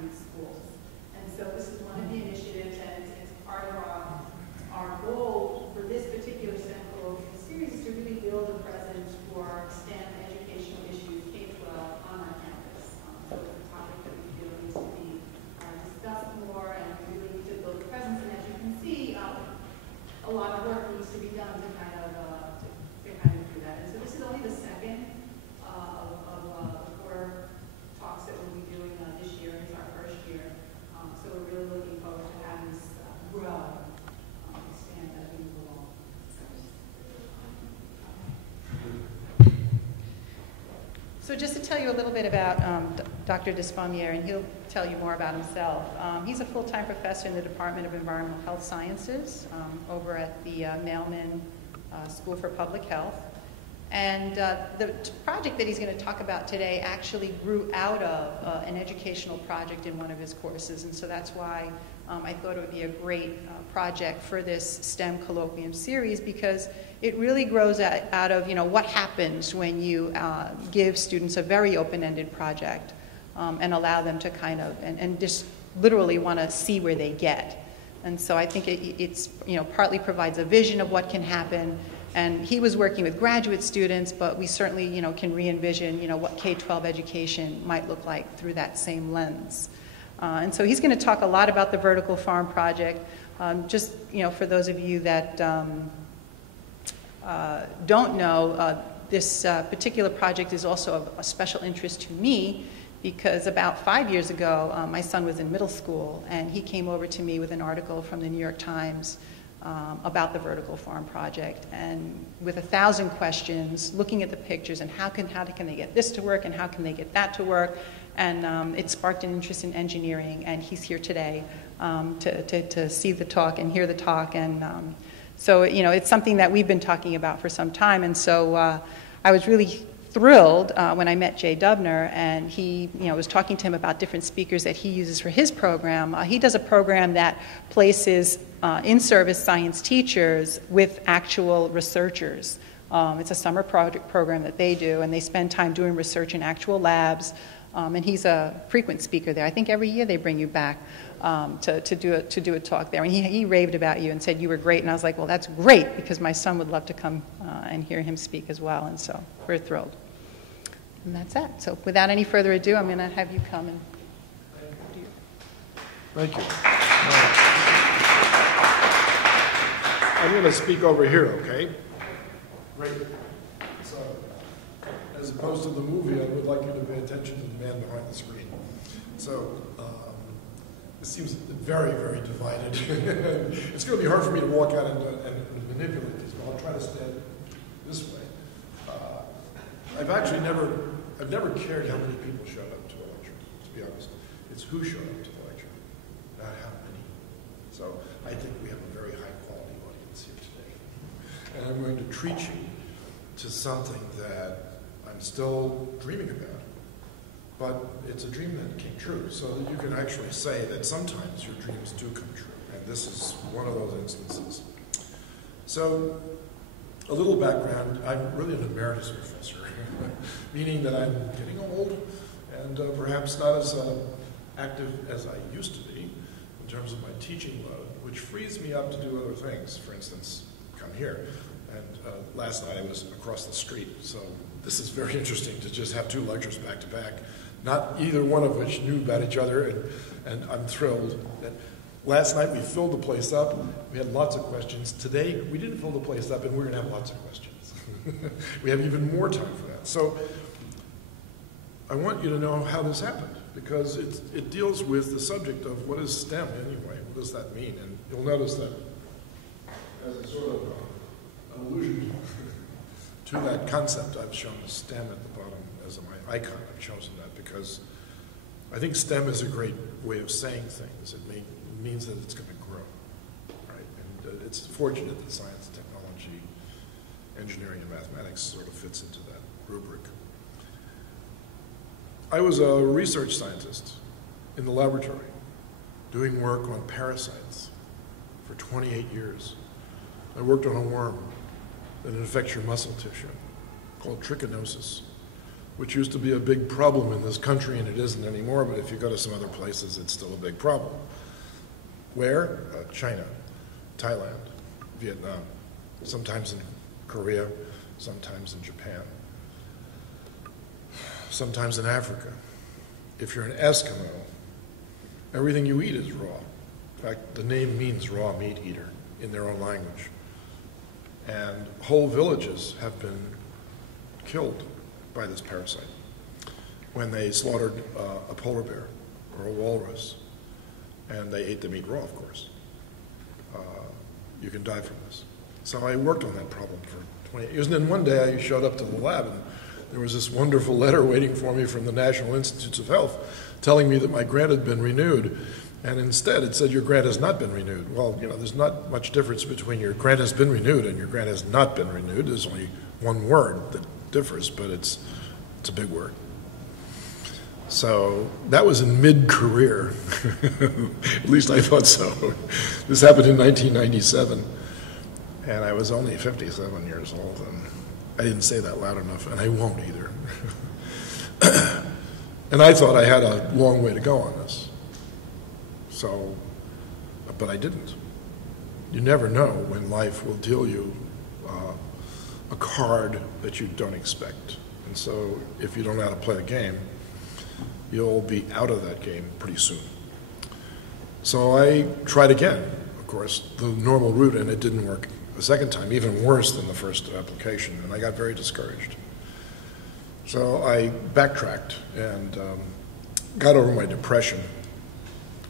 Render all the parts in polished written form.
County schools. And so this is one of the initiatives, and it's part of our goal for this particular STEM Colloquium series is to really build a presence for STEM educational issues K-12 on our campus. So it's a topic that we feel needs to be discussed more, and we really need to build a presence. And as you can see, a lot of work needs to be done to kind of do that. And so this is only the second of the 4 talks that we'll be doing this year. It's our first year. So we're really looking forward to having this grow, expand as we move along. So just to tell you a little bit about Dr. Despommier, and he'll tell you more about himself. He's a full-time professor in the Department of Environmental Health Sciences over at the Mailman School for Public Health. And the project that he's going to talk about today actually grew out of an educational project in one of his courses. And so that's why I thought it would be a great project for this STEM Colloquium series, because it really grows out of, what happens when you give students a very open-ended project and allow them to kind of, and just literally want to see where they get. And so I think it's partly provides a vision of what can happen. And he was working with graduate students, but we certainly, can re-envision, what K-12 education might look like through that same lens. And so he's going to talk a lot about the Vertical Farm Project. Just, for those of you that don't know, this particular project is also of a special interest to me, because about 5 years ago, my son was in middle school, and he came over to me with an article from the New York Times about the Vertical Farm Project, and with 1,000 questions, looking at the pictures and how can they get this to work and how can they get that to work, and it sparked an interest in engineering, and he's here today to see the talk and hear the talk, and so it's something that we've been talking about for some time, and so I was really thrilled when I met Jay Dubner, and he was talking to him about different speakers that he uses for his program. He does a program that places in-service science teachers with actual researchers. It's a summer project program that they do, and they spend time doing research in actual labs, and he's a frequent speaker there. I think every year they bring you back to do a talk there, and he raved about you and said you were great, and I was like, well, that's great, because my son would love to come and hear him speak as well, and so we're thrilled. And that's that. So without any further ado, I'm going to have you come and do. Thank you. I'm going to speak over here, okay? Great. So, as opposed to the movie, I would like you to pay attention to the man behind the screen. So, it seems very, very divided. It's going to be hard for me to walk out and manipulate these, but I'll try to stand this way. I've never cared how many people showed up to a lecture, to be honest. It's who showed up to the lecture, not how many. So I think we have a very high quality audience here today. And I'm going to treat you to something that I'm still dreaming about. But it's a dream that came true, so that you can actually say that sometimes your dreams do come true. And this is one of those instances. So, a little background, I'm really an emeritus professor, meaning that I'm getting old and perhaps not as active as I used to be in terms of my teaching load, which frees me up to do other things. For instance, come here. And last night I was across the street, so this is very interesting to just have 2 lectures back to back, not either one of which knew about each other, and I'm thrilled that last night we filled the place up. We had lots of questions. Today we didn't fill the place up, and we're going to have lots of questions. We have even more time for that. So I want you to know how this happened, because it deals with the subject of what is STEM anyway. What does that mean? And you'll notice that as a sort of allusion to that concept, I've shown the STEM at the bottom as my icon. I've chosen that because I think STEM is a great way of saying things. It means that it's going to grow, right? And it's fortunate that science, technology, engineering, and mathematics sort of fits into that rubric. I was a research scientist in the laboratory doing work on parasites for 28 years. I worked on a worm that infects your muscle tissue called trichinosis, which used to be a big problem in this country, and it isn't anymore, but if you go to some other places, it's still a big problem. Where? China, Thailand, Vietnam, sometimes in Korea, sometimes in Japan, sometimes in Africa. If you're an Eskimo, everything you eat is raw. In fact, the name means raw meat eater in their own language. And whole villages have been killed by this parasite when they slaughtered a polar bear or a walrus, and they ate the meat raw, of course. You can die from this. So I worked on that problem for 28 years, and then one day I showed up to the lab, and there was this wonderful letter waiting for me from the National Institutes of Health telling me that my grant had been renewed, and instead it said your grant has not been renewed. Well, you know, there's not much difference between your grant has been renewed and your grant has not been renewed. There's only one word that differs, but it's a big word. So that was in mid-career. At least I thought so. This happened in 1997, and I was only 57 years old, and I didn't say that loud enough, and I won't either. And I thought I had a long way to go on this. So, but I didn't. You never know when life will deal you a card that you don't expect. And so if you don't know how to play the game, you'll be out of that game pretty soon. So I tried again, of course, the normal route, and it didn't work a second time, even worse than the first application, and I got very discouraged. So I backtracked and got over my depression,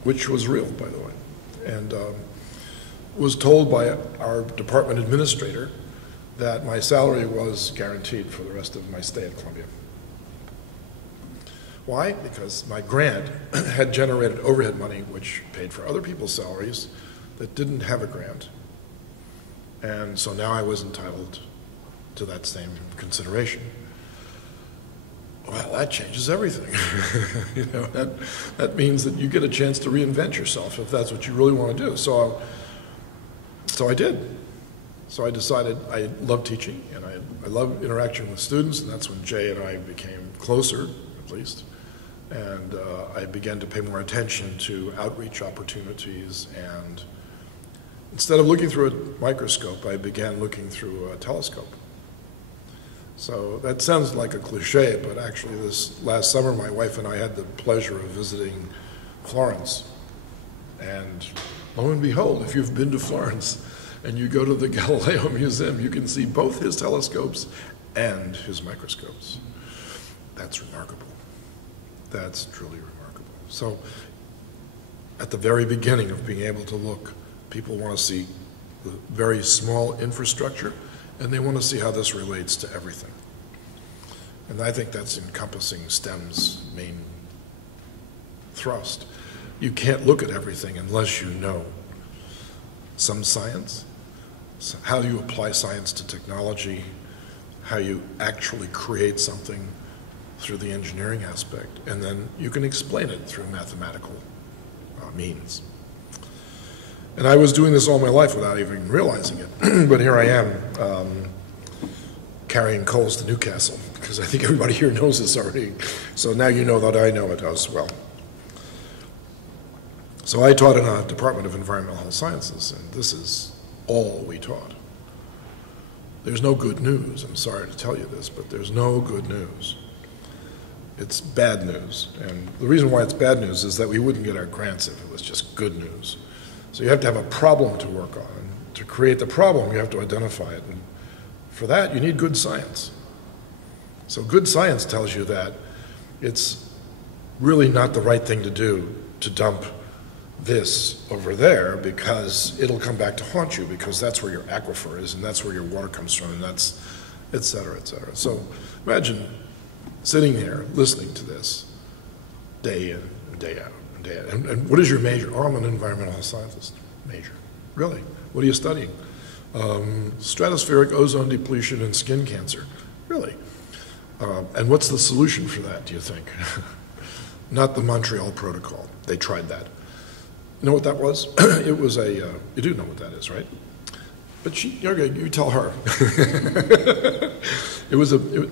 which was real, by the way, and was told by our department administrator that my salary was guaranteed for the rest of my stay at Columbia. Why? Because my grant had generated overhead money which paid for other people's salaries that didn't have a grant. And so now I was entitled to that same consideration. Well, that changes everything. You know, that means that you get a chance to reinvent yourself if that's what you really want to do. So I did. So I decided I love teaching, and I love interaction with students, and that's when Jay and I became closer, at least. And I began to pay more attention to outreach opportunities, and instead of looking through a microscope, I began looking through a telescope. So that sounds like a cliche, but actually this last summer my wife and I had the pleasure of visiting Florence. And lo and behold, if you've been to Florence and you go to the Galileo Museum, you can see both his telescopes and his microscopes. That's remarkable. That's truly remarkable. So at the very beginning of being able to look, people want to see the very small infrastructure, and they want to see how this relates to everything. And I think that's encompassing STEM's main thrust. You can't look at everything unless you know some science, how you apply science to technology, how you actually create something through the engineering aspect, and then you can explain it through mathematical means. And I was doing this all my life without even realizing it. But here I am carrying coals to Newcastle, because I think everybody here knows this already. So now you know that I know it as well. So I taught in a Department of Environmental Health Sciences, and this is all we taught. There's no good news. I'm sorry to tell you this, but there's no good news. It's bad news. And the reason why it's bad news is that we wouldn't get our grants if it was just good news. So you have to have a problem to work on. To create the problem, you have to identify it. And for that, you need good science. So good science tells you that it's really not the right thing to do to dump this over there, because it'll come back to haunt you, because that's where your aquifer is, and that's where your water comes from, and that's, et cetera, et cetera. So imagine sitting there listening to this day in and day out. And what is your major? Oh, I'm an environmental health scientist major. Really? What are you studying? Stratospheric ozone depletion and skin cancer. Really? And what's the solution for that, do you think? Not the Montreal Protocol. They tried that. You know what that was? It was you do know what that is, right? But okay, you tell her.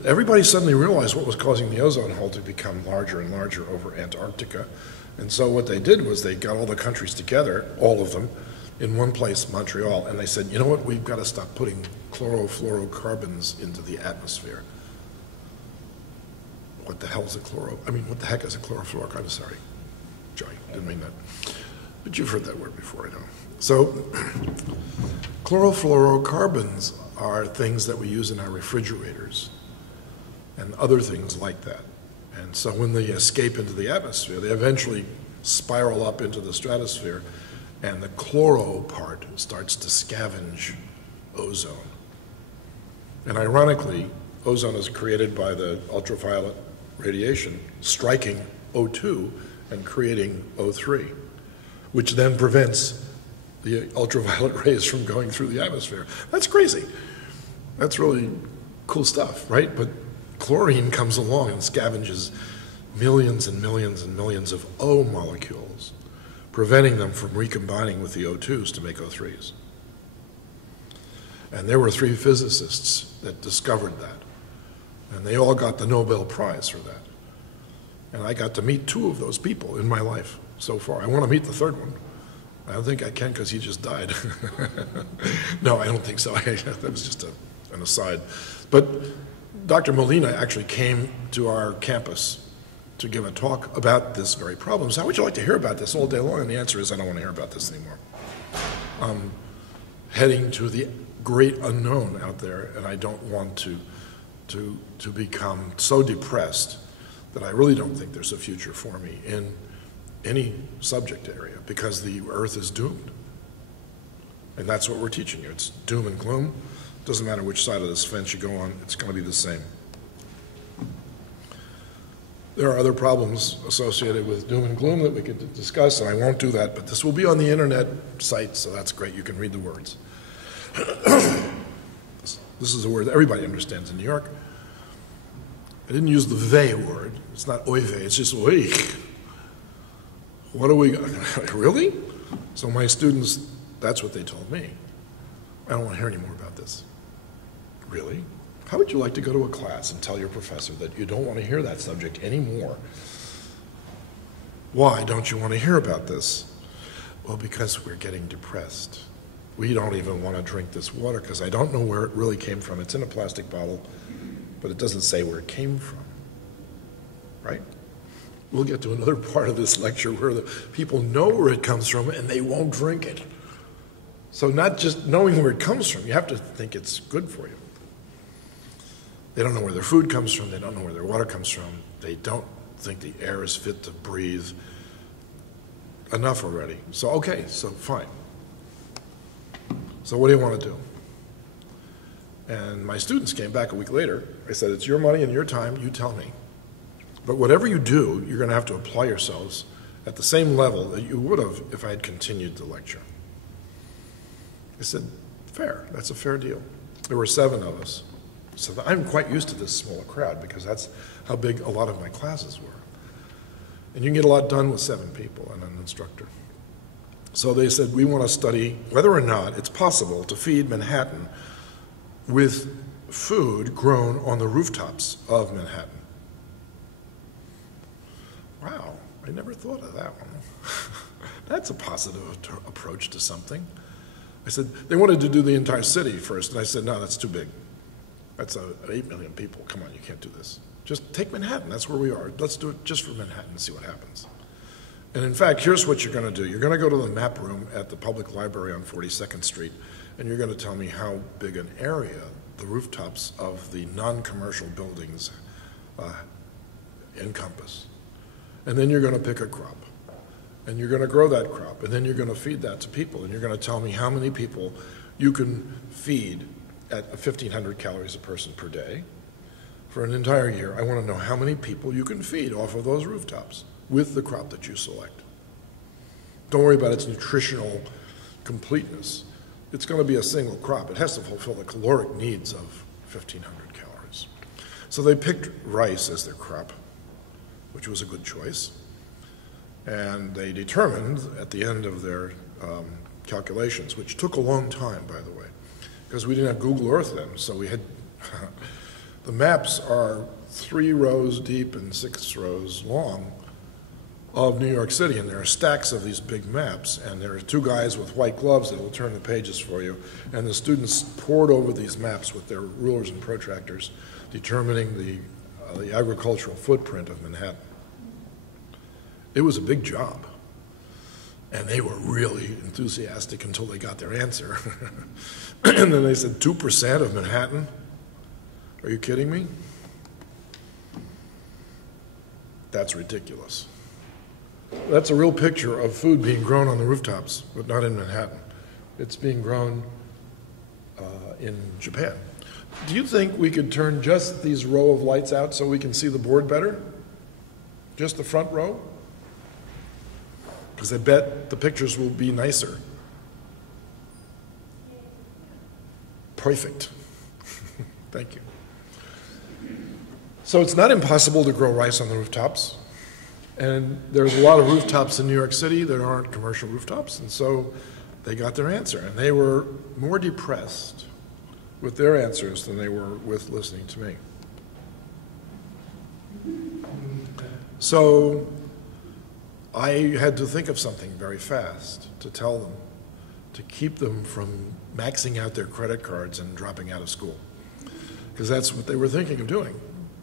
Everybody suddenly realized what was causing the ozone hole to become larger and larger over Antarctica. And so what they did was they got all the countries together, all of them, in one place, Montreal, and they said, you know what, we've got to stop putting chlorofluorocarbons into the atmosphere. What the hell is what the heck is a chlorofluorocarbon? I'm sorry, Joey, didn't mean that. But you've heard that word before, I know. So, chlorofluorocarbons are things that we use in our refrigerators and other things like that. And so when they escape into the atmosphere, they eventually spiral up into the stratosphere, and the chloro part starts to scavenge ozone. And ironically, ozone is created by the ultraviolet radiation striking O2 and creating O3, which then prevents the ultraviolet rays from going through the atmosphere. That's crazy. That's really cool stuff, right? But chlorine comes along and scavenges millions and millions and millions of O molecules, preventing them from recombining with the O2s to make O3s. And there were 3 physicists that discovered that. And they all got the Nobel Prize for that. And I got to meet 2 of those people in my life so far. I want to meet the 3rd one. I don't think I can because he just died. No, I don't think so. That was just an aside. But Dr. Molina actually came to our campus to give a talk about this very problem. So how would you like to hear about this all day long? And the answer is I don't want to hear about this anymore. I'm heading to the great unknown out there, and I don't want to become so depressed that I really don't think there's a future for me in any subject area because the earth is doomed. And that's what we're teaching you. It's doom and gloom. Doesn't matter which side of this fence you go on, it's going to be the same. There are other problems associated with doom and gloom that we could discuss, and I won't do that, but this will be on the internet site, so that's great. You can read the words. This is a word that everybody understands in New York. I didn't use the "ve" word. It's not oy vey, it's just oy. What are we, really? So my students, that's what they told me. I don't want to hear any more about this. Really? How would you like to go to a class and tell your professor that you don't want to hear that subject anymore? Why don't you want to hear about this? Well, because we're getting depressed. We don't even want to drink this water because I don't know where it really came from. It's in a plastic bottle, but it doesn't say where it came from, right? We'll get to another part of this lecture where the people know where it comes from and they won't drink it. So not just knowing where it comes from, you have to think it's good for you. They don't know where their food comes from, they don't know where their water comes from, they don't think the air is fit to breathe. Enough already. So okay, so fine. So what do you want to do? And my students came back a week later. I said, it's your money and your time, you tell me. But whatever you do, you're going to have to apply yourselves at the same level that you would have if I had continued the lecture. I said, fair, that's a fair deal. There were 7 of us. So I'm quite used to this smaller crowd because that's how big a lot of my classes were. And you can get a lot done with 7 people and an instructor. So they said, we want to study whether or not it's possible to feed Manhattan with food grown on the rooftops of Manhattan. Wow, I never thought of that one. That's a positive approach to something. I said, they wanted to do the entire city first, and I said, no, that's too big. That's 8 million people. Come on, you can't do this. Just take Manhattan, that's where we are. Let's do it just for Manhattan and see what happens. And in fact, here's what you're going to do. You're going to go to the map room at the public library on 42nd Street, and you're going to tell me how big an area the rooftops of the non-commercial buildings encompass. And then you're going to pick a crop, and you're going to grow that crop, and then you're going to feed that to people, and you're going to tell me how many people you can feed at 1,500 calories a person per day for an entire year. I want to know how many people you can feed off of those rooftops with the crop that you select. Don't worry about its nutritional completeness. It's going to be a single crop. It has to fulfill the caloric needs of 1,500 calories. So they picked rice as their crop, which was a good choice. And they determined at the end of their calculations, which took a long time, by the way, because we didn't have Google Earth then, so we had, the maps are 3 rows deep and 6 rows long of New York City, and there are stacks of these big maps, and there are 2 guys with white gloves that will turn the pages for you, and the students pored over these maps with their rulers and protractors, determining the agricultural footprint of Manhattan. It was a big job, and they were really enthusiastic until they got their answer. And then they said, 2% of Manhattan? Are you kidding me? That's ridiculous. That's a real picture of food being grown on the rooftops, but not in Manhattan. It's being grown in Japan. Do you think we could turn just these row of lights out so we can see the board better? Just the front row? Because I bet the pictures will be nicer. Perfect. Thank you. So it's not impossible to grow rice on the rooftops. And there's a lot of rooftops in New York City that aren't commercial rooftops, and so they got their answer. And they were more depressed with their answers than they were with listening to me. So I had to think of something very fast to tell them, to keep them from maxing out their credit cards and dropping out of school, because that's what they were thinking of doing.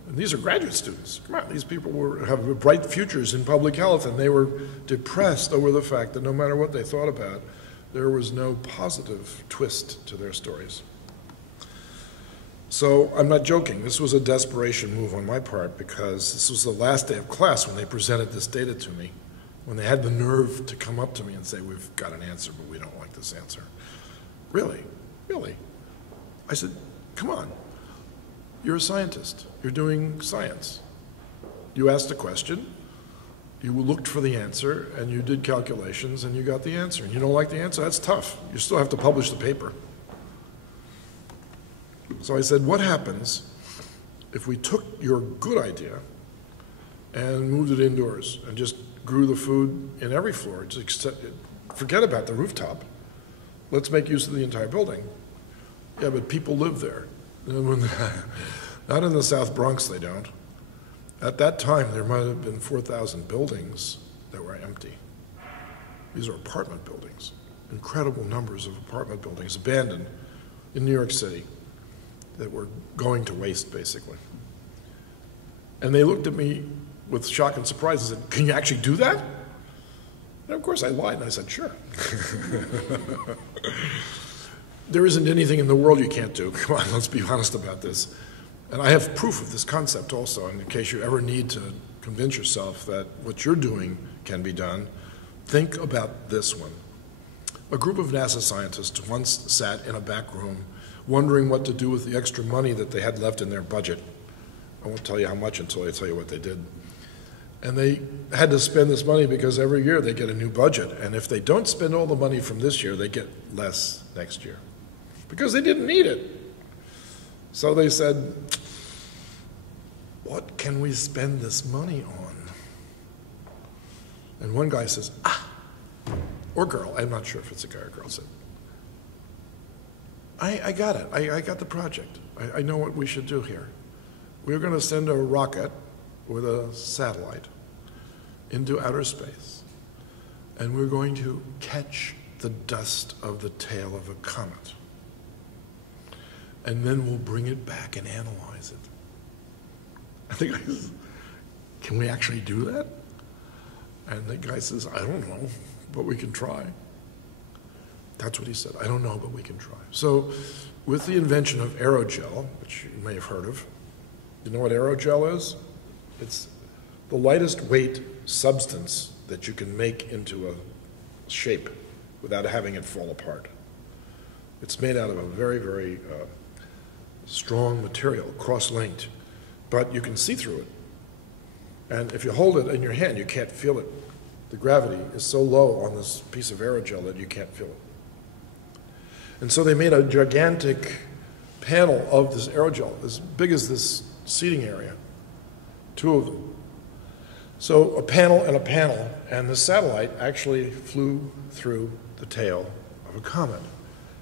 And these are graduate students. Come on, these people have bright futures in public health, and they were depressed over the fact that no matter what they thought about, there was no positive twist to their stories. So I'm not joking. This was a desperation move on my part, because this was the last day of class when they presented this data to me, when they had the nerve to come up to me and say, we've got an answer, but we don't like this answer. Really? Really? I said, come on. You're a scientist. You're doing science. You asked a question, you looked for the answer, and you did calculations, and you got the answer. And you don't like the answer? That's tough. You still have to publish the paper. So I said, what happens if we took your good idea and moved it indoors and just grew the food in every floor? Just forget about the rooftop. Let's make use of the entire building. Yeah, but people live there. Not in the South Bronx, they don't. At that time, there might have been 4,000 buildings that were empty. These are apartment buildings, incredible numbers of apartment buildings abandoned in New York City that were going to waste, basically. And they looked at me with shock and surprise and said, can you actually do that? And of course I lied and I said, sure. There isn't anything in the world you can't do. Come on, let's be honest about this. And I have proof of this concept also, in case you ever need to convince yourself that what you're doing can be done. Think about this one. A group of NASA scientists once sat in a back room wondering what to do with the extra money that they had left in their budget. I won't tell you how much until I tell you what they did. And they had to spend this money because every year they get a new budget. And if they don't spend all the money from this year, they get less next year, because they didn't need it. So they said, what can we spend this money on? And one guy says, or girl, I'm not sure if it's a guy or girl, said, I got it. I got the project. I know what we should do here. We're going to send a rocket with a satellite into outer space, and we're going to catch the dust of the tail of a comet, and then we'll bring it back and analyze it. I think I said, can we actually do that? And the guy says, I don't know, but we can try. That's what he said. I don't know, but we can try. So with the invention of Aerogel, which you may have heard of, you know what Aerogel is? It's the lightest weight substance that you can make into a shape without having it fall apart. It's made out of a very, very strong material, cross-linked, but you can see through it. And if you hold it in your hand, you can't feel it. The gravity is so low on this piece of aerogel that you can't feel it. And so they made a gigantic panel of this aerogel, as big as this seating area, 2 of them. So a panel, and the satellite actually flew through the tail of a comet.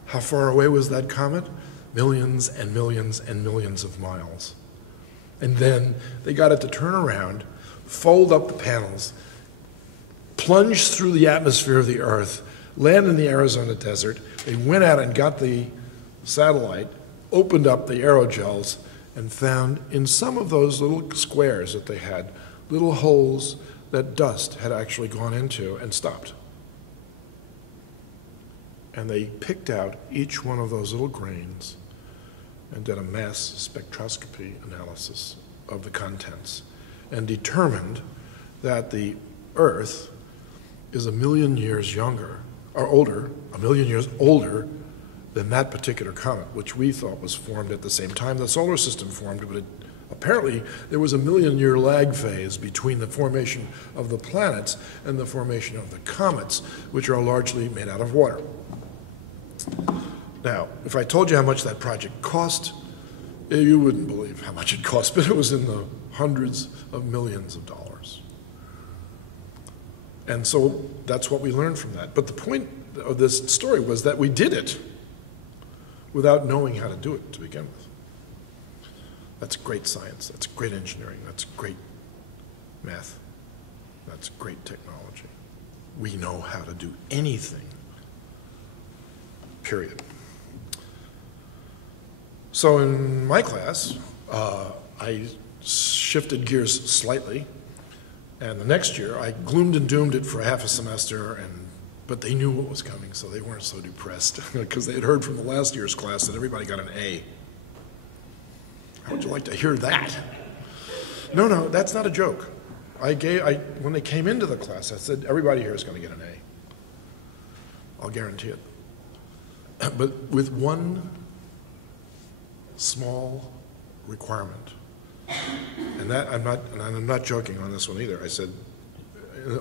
How far away was that comet? Millions and millions and millions of miles. And then they got it to turn around, fold up the panels, plunge through the atmosphere of the Earth, land in the Arizona desert. They went out and got the satellite, opened up the aerogels, and found in some of those little squares that they had, little holes that dust had actually gone into and stopped. And they picked out each one of those little grains and did a mass spectroscopy analysis of the contents and determined that the Earth is 1,000,000 years younger, or older, 1,000,000 years older than that particular comet, which we thought was formed at the same time the solar system formed, but apparently there was a 1,000,000-year lag phase between the formation of the planets and the formation of the comets, which are largely made out of water. Now, if I told you how much that project cost, you wouldn't believe how much it cost, but it was in the hundreds of millions of dollars. And so that's what we learned from that. But the point of this story was that we did it without knowing how to do it to begin with. That's great science, that's great engineering, that's great math, that's great technology. We know how to do anything, period. So in my class, I shifted gears slightly, and the next year I gloomed and doomed it for half a semester, but they knew what was coming, so they weren't so depressed, because they had heard from the last year's class that everybody got an A. How would you like to hear that? No, that's not a joke. When they came into the class, I said, everybody here is going to get an A. I'll guarantee it. But with one small requirement, and I'm not joking on this one either. I said,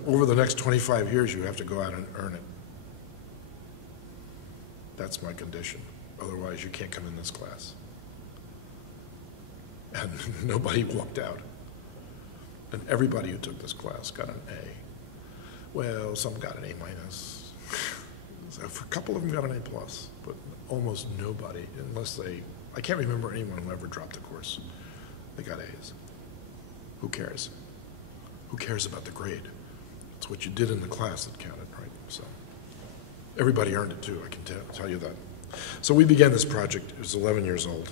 over the next 25 years, you have to go out and earn it. That's my condition. Otherwise, you can't come in this class. And nobody walked out. And everybody who took this class got an A. Well, some got an A minus. So a couple of them got an A plus, but almost nobody, I can't remember anyone who ever dropped a course. They got A's. Who cares? Who cares about the grade? It's what you did in the class that counted, right? So everybody earned it too, I can tell you that. So we began this project. It was 11 years old.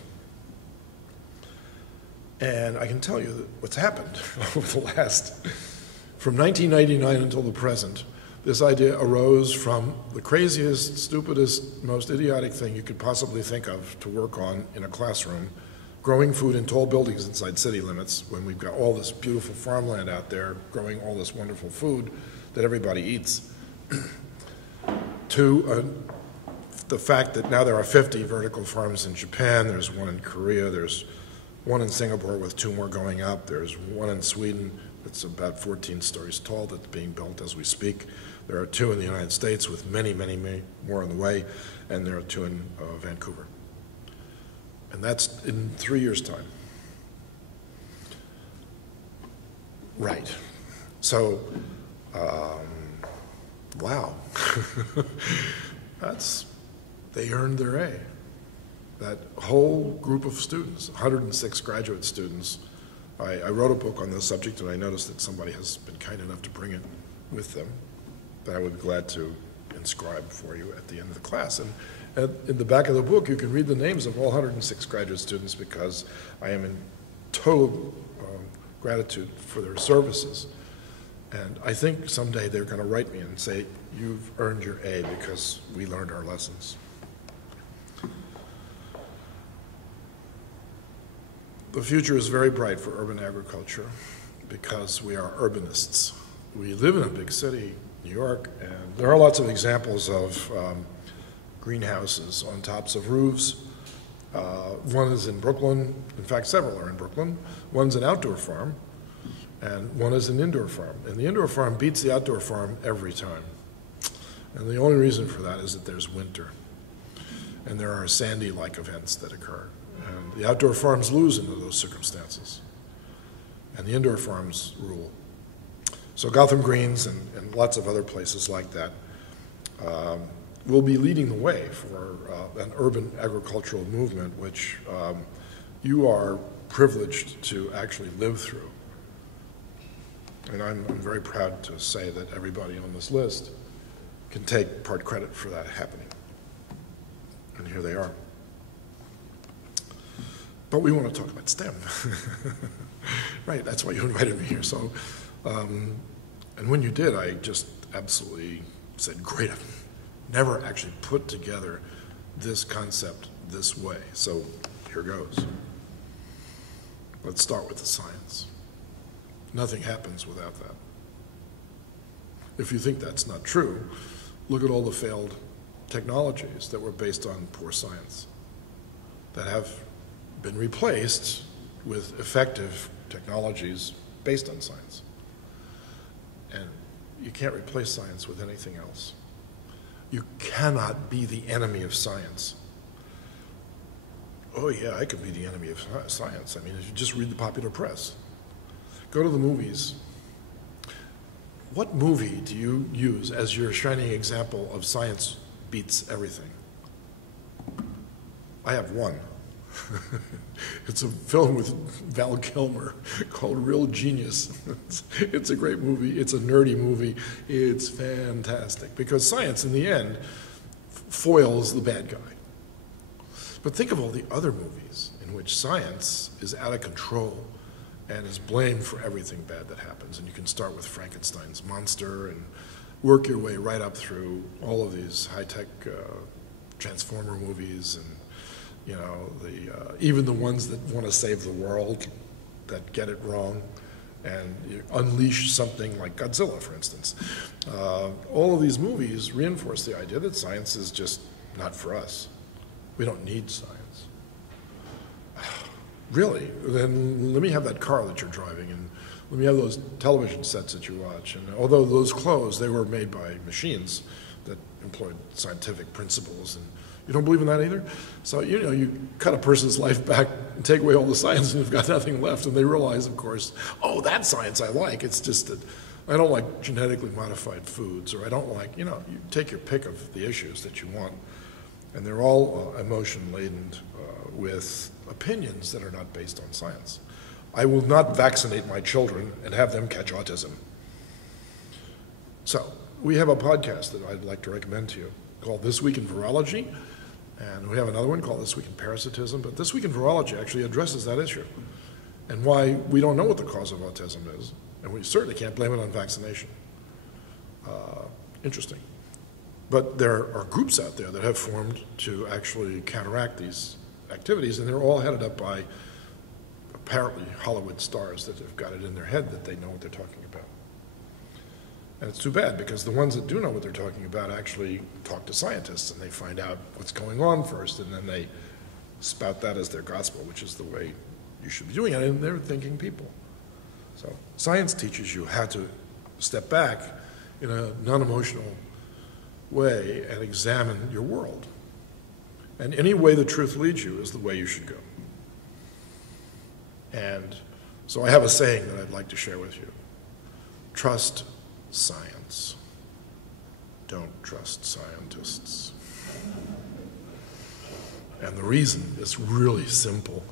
And I can tell you that what's happened over the from 1999 until the present, this idea arose from the craziest, stupidest, most idiotic thing you could possibly think of to work on in a classroom, growing food in tall buildings inside city limits when we've got all this beautiful farmland out there growing all this wonderful food that everybody eats, to the fact that now there are 50 vertical farms in Japan, there's one in Korea, there's one in Singapore with 2 more going up, there's one in Sweden that's about 14 stories tall that's being built as we speak. There are 2 in the United States with many, many, many more on the way, and there are 2 in Vancouver. And that's in 3 years' time. Right. So, wow. They earned their A. That whole group of students, 106 graduate students, I wrote a book on this subject, and I noticed that somebody has been kind enough to bring it with them that I would be glad to inscribe for you at the end of the class. And in the back of the book, you can read the names of all 106 graduate students because I am in total gratitude for their services. And I think someday they're going to write me and say, you've earned your A because we learned our lessons. The future is very bright for urban agriculture because we are urbanists. We live in a big city, New York, and there are lots of examples of greenhouses on tops of roofs. One is in Brooklyn. In fact, several are in Brooklyn. One's an outdoor farm, and one is an indoor farm. And the indoor farm beats the outdoor farm every time. And the only reason for that is that there's winter, and there are Sandy-like events that occur. And the outdoor farms lose under those circumstances, and the indoor farms rule. So Gotham Greens and lots of other places like that will be leading the way for an urban agricultural movement, which you are privileged to actually live through. And I'm very proud to say that everybody on this list can take part credit for that happening. And here they are. But we want to talk about STEM. Right, that's why you invited me here. So, and when you did, I just absolutely said, great, I've never actually put together this concept this way. So here goes. Let's start with the science. Nothing happens without that. If you think that's not true, look at all the failed technologies that were based on poor science that have been replaced with effective technologies based on science. And you can't replace science with anything else. You cannot be the enemy of science. Oh yeah, I could be the enemy of science. I mean, if you just read the popular press. Go to the movies. What movie do you use as your shining example of science beats everything? I have one. It's a film with Val Kilmer called Real Genius. It's a great movie. It's a nerdy movie. It's fantastic because science, in the end, foils the bad guy. But think of all the other movies in which science is out of control and is blamed for everything bad that happens. And you can start with Frankenstein's monster and work your way right up through all of these high-tech Transformer movies and even the ones that want to save the world that get it wrong and you unleash something like Godzilla, for instance. All of these movies reinforce the idea that science is just not for us. We don't need science. Really? Then let me have that car that you're driving, and let me have those television sets that you watch. And although those clothes, they were made by machines that employed scientific principles, and you don't believe in that either? So, you cut a person's life back and take away all the science, and you've got nothing left, and they realize, of course, oh, that science I like. It's just that I don't like genetically modified foods, or I don't like, you take your pick of the issues that you want. And they're all emotion-laden with opinions that are not based on science. I will not vaccinate my children and have them catch autism. So we have a podcast that I'd like to recommend to you called This Week in Virology, and we have another one called This Week in Parasitism, but This Week in Virology actually addresses that issue and why we don't know what the cause of autism is, and we certainly can't blame it on vaccination. Interesting. But there are groups out there that have formed to actually counteract these activities, and they're all headed up by apparently Hollywood stars that have got it in their head that they know what they're talking about. And it's too bad, because the ones that do know what they're talking about actually talk to scientists, and they find out what's going on first, and then they spout that as their gospel, which is the way you should be doing it, and they're thinking people. So science teaches you how to step back in a non-emotional way and examine your world. And any way the truth leads you is the way you should go. And so I have a saying that I'd like to share with you. Trust science. Don't trust scientists. And the reason is really simple.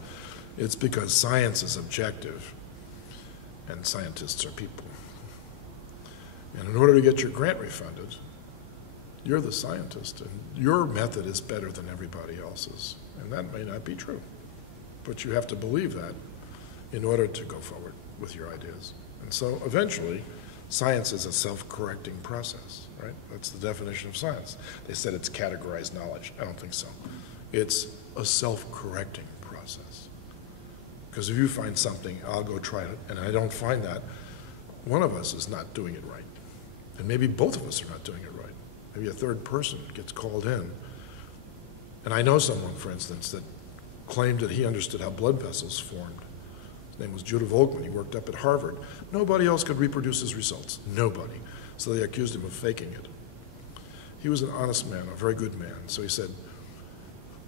It's because science is objective and scientists are people. And in order to get your grant refunded, you're the scientist, and your method is better than everybody else's. And that may not be true, but you have to believe that in order to go forward with your ideas. And so eventually, science is a self-correcting process, right? That's the definition of science. They said it's categorized knowledge. I don't think so. It's a self-correcting process. Because if you find something, I'll go try it, and I don't find that, one of us is not doing it right. And maybe both of us are not doing it right. Maybe a third person gets called in. And I know someone, for instance, that claimed that he understood how blood vessels formed. His name was Judah Volkman. He worked up at Harvard. Nobody else could reproduce his results. Nobody. So they accused him of faking it. He was an honest man, a very good man. So he said,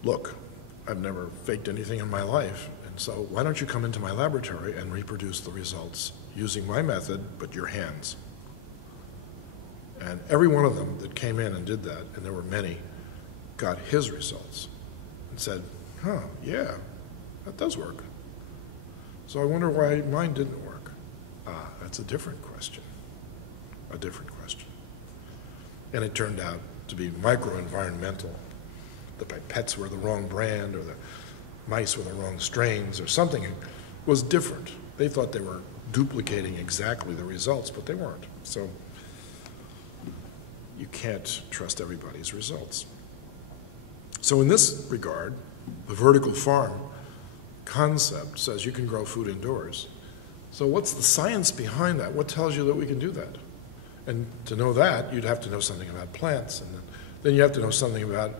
look, I've never faked anything in my life, and so why don't you come into my laboratory and reproduce the results using my method, but your hands? And every one of them that came in and did that, and there were many, got his results and said, huh, yeah, that does work. So I wonder why mine didn't work. That's a different question, a different question. And it turned out to be micro-environmental. The pipettes were the wrong brand, or the mice were the wrong strains, or something was different. They thought they were duplicating exactly the results, but they weren't. So you can't trust everybody's results. So in this regard, the vertical farm concept says you can grow food indoors. So what's the science behind that? What tells you that we can do that? And to know that, you'd have to know something about plants, and then you have to know something about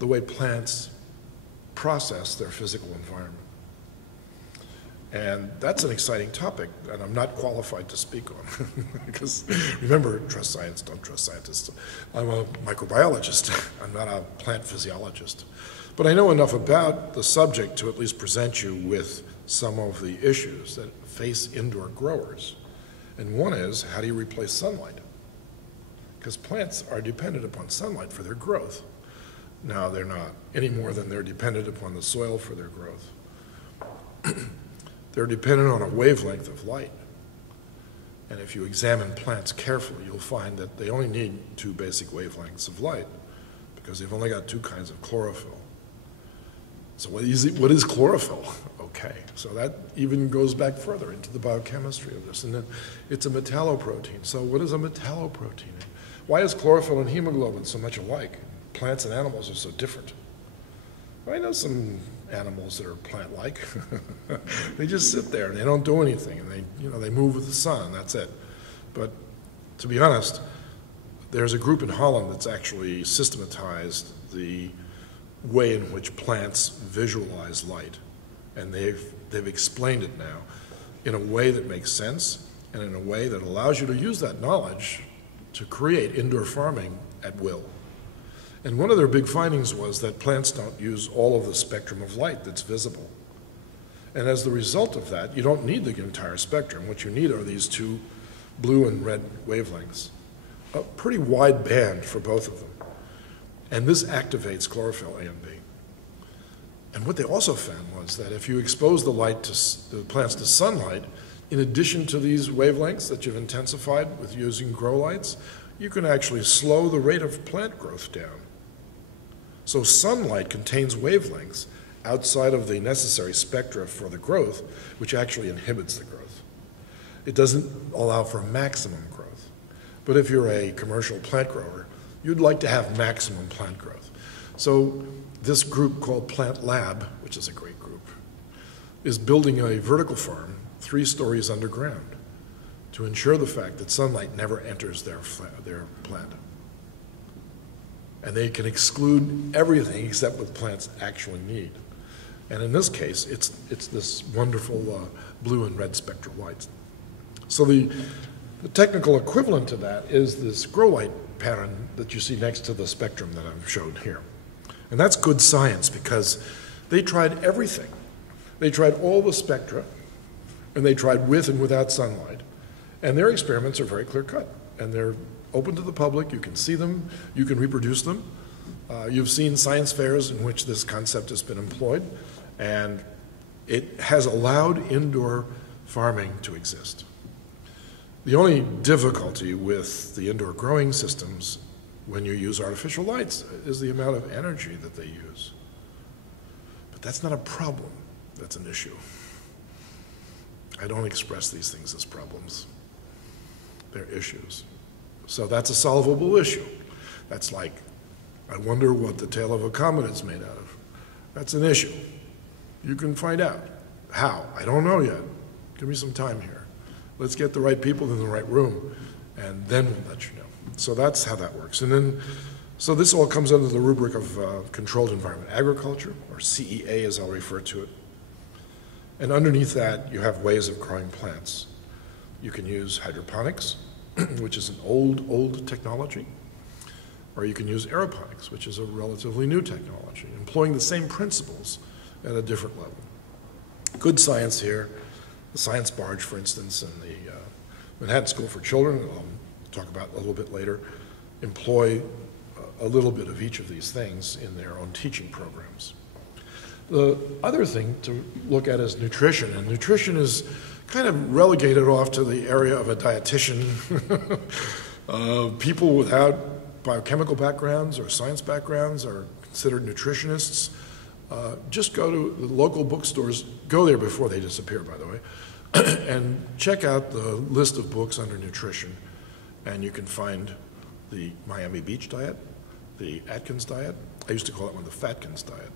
the way plants process their physical environment. And that's an exciting topic, and I'm not qualified to speak on. Because remember, trust science, don't trust scientists. I'm a microbiologist. I'm not a plant physiologist. But I know enough about the subject to at least present you with some of the issues that face indoor growers. And one is, how do you replace sunlight? Because plants are dependent upon sunlight for their growth. Now, they're not any more than they're dependent upon the soil for their growth. They're dependent on a wavelength of light. And if you examine plants carefully, you'll find that they only need 2 basic wavelengths of light, because they've only got 2 kinds of chlorophyll. So what is chlorophyll? Okay, so that even goes back further into the biochemistry of this. And then it's a metalloprotein. So what is a metalloprotein? Why is chlorophyll and hemoglobin so much alike? Plants and animals are so different. I know some animals that are plant-like. They just sit there and they don't do anything, and they move with the sun, and that's it. But to be honest, there's a group in Holland that's actually systematized the way in which plants visualize light, and they've explained it now in a way that makes sense and in a way that allows you to use that knowledge to create indoor farming at will. And one of their big findings was that plants don't use all of the spectrum of light that's visible. And as the result of that, you don't need the entire spectrum. What you need are these 2 blue and red wavelengths, a pretty wide band for both of them. And this activates chlorophyll A and B. And what they also found was that if you expose the plants to sunlight, in addition to these wavelengths that you've intensified with using grow lights, you can actually slow the rate of plant growth down. So sunlight contains wavelengths outside of the necessary spectra for the growth, which actually inhibits the growth. It doesn't allow for maximum growth. But if you're a commercial plant grower, you'd like to have maximum plant growth. So this group called Plant Lab, which is a great group, is building a vertical farm 3 stories underground to ensure the fact that sunlight never enters their plant. And they can exclude everything except what plants actually need. And in this case, it's this wonderful blue and red spectral lights. So the technical equivalent to that is this grow light pattern that you see next to the spectrum that I've shown here. And that's good science, because they tried everything. They tried all the spectra, and they tried with and without sunlight. And their experiments are very clear-cut, and they're open to the public. You can see them, you can reproduce them. You've seen science fairs in which this concept has been employed, and it has allowed indoor farming to exist. The only difficulty with the indoor growing systems when you use artificial lights is the amount of energy that they use. But that's not a problem, that's an issue. I don't express these things as problems. They're issues. So that's a solvable issue. That's like, I wonder what the tail of a comet is made out of. That's an issue. You can find out. How? I don't know yet. Give me some time here. Let's get the right people in the right room, and then we'll let you know. So that's how that works. And then, so this all comes under the rubric of controlled environment agriculture, or CEA as I'll refer to it. And underneath that, you have ways of growing plants. You can use hydroponics, which is an old technology, or you can use aeroponics, which is a relatively new technology, employing the same principles at a different level. Good science here, the science barge, for instance, in the Manhattan School for Children, talk about a little bit later, employ a little bit of each of these things in their own teaching programs. The other thing to look at is nutrition, and nutrition is kind of relegated off to the area of a dietitian. People without biochemical backgrounds or science backgrounds are considered nutritionists. Just go to the local bookstores, go there before they disappear, by the way, and check out the list of books under nutrition, and you can find the Miami Beach diet, the Atkins diet. I used to call that one the Fatkins diet.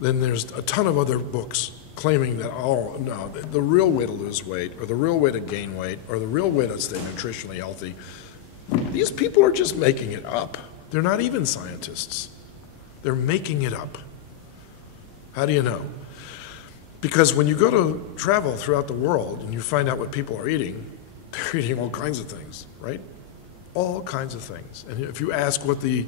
Then there's a ton of other books claiming that, oh, no, the real way to lose weight, or the real way to gain weight, or the real way to stay nutritionally healthy, these people are just making it up. They're not even scientists. They're making it up. How do you know? Because when you go to travel throughout the world and you find out what people are eating, they're eating all kinds of things, right? All kinds of things. And if you ask what the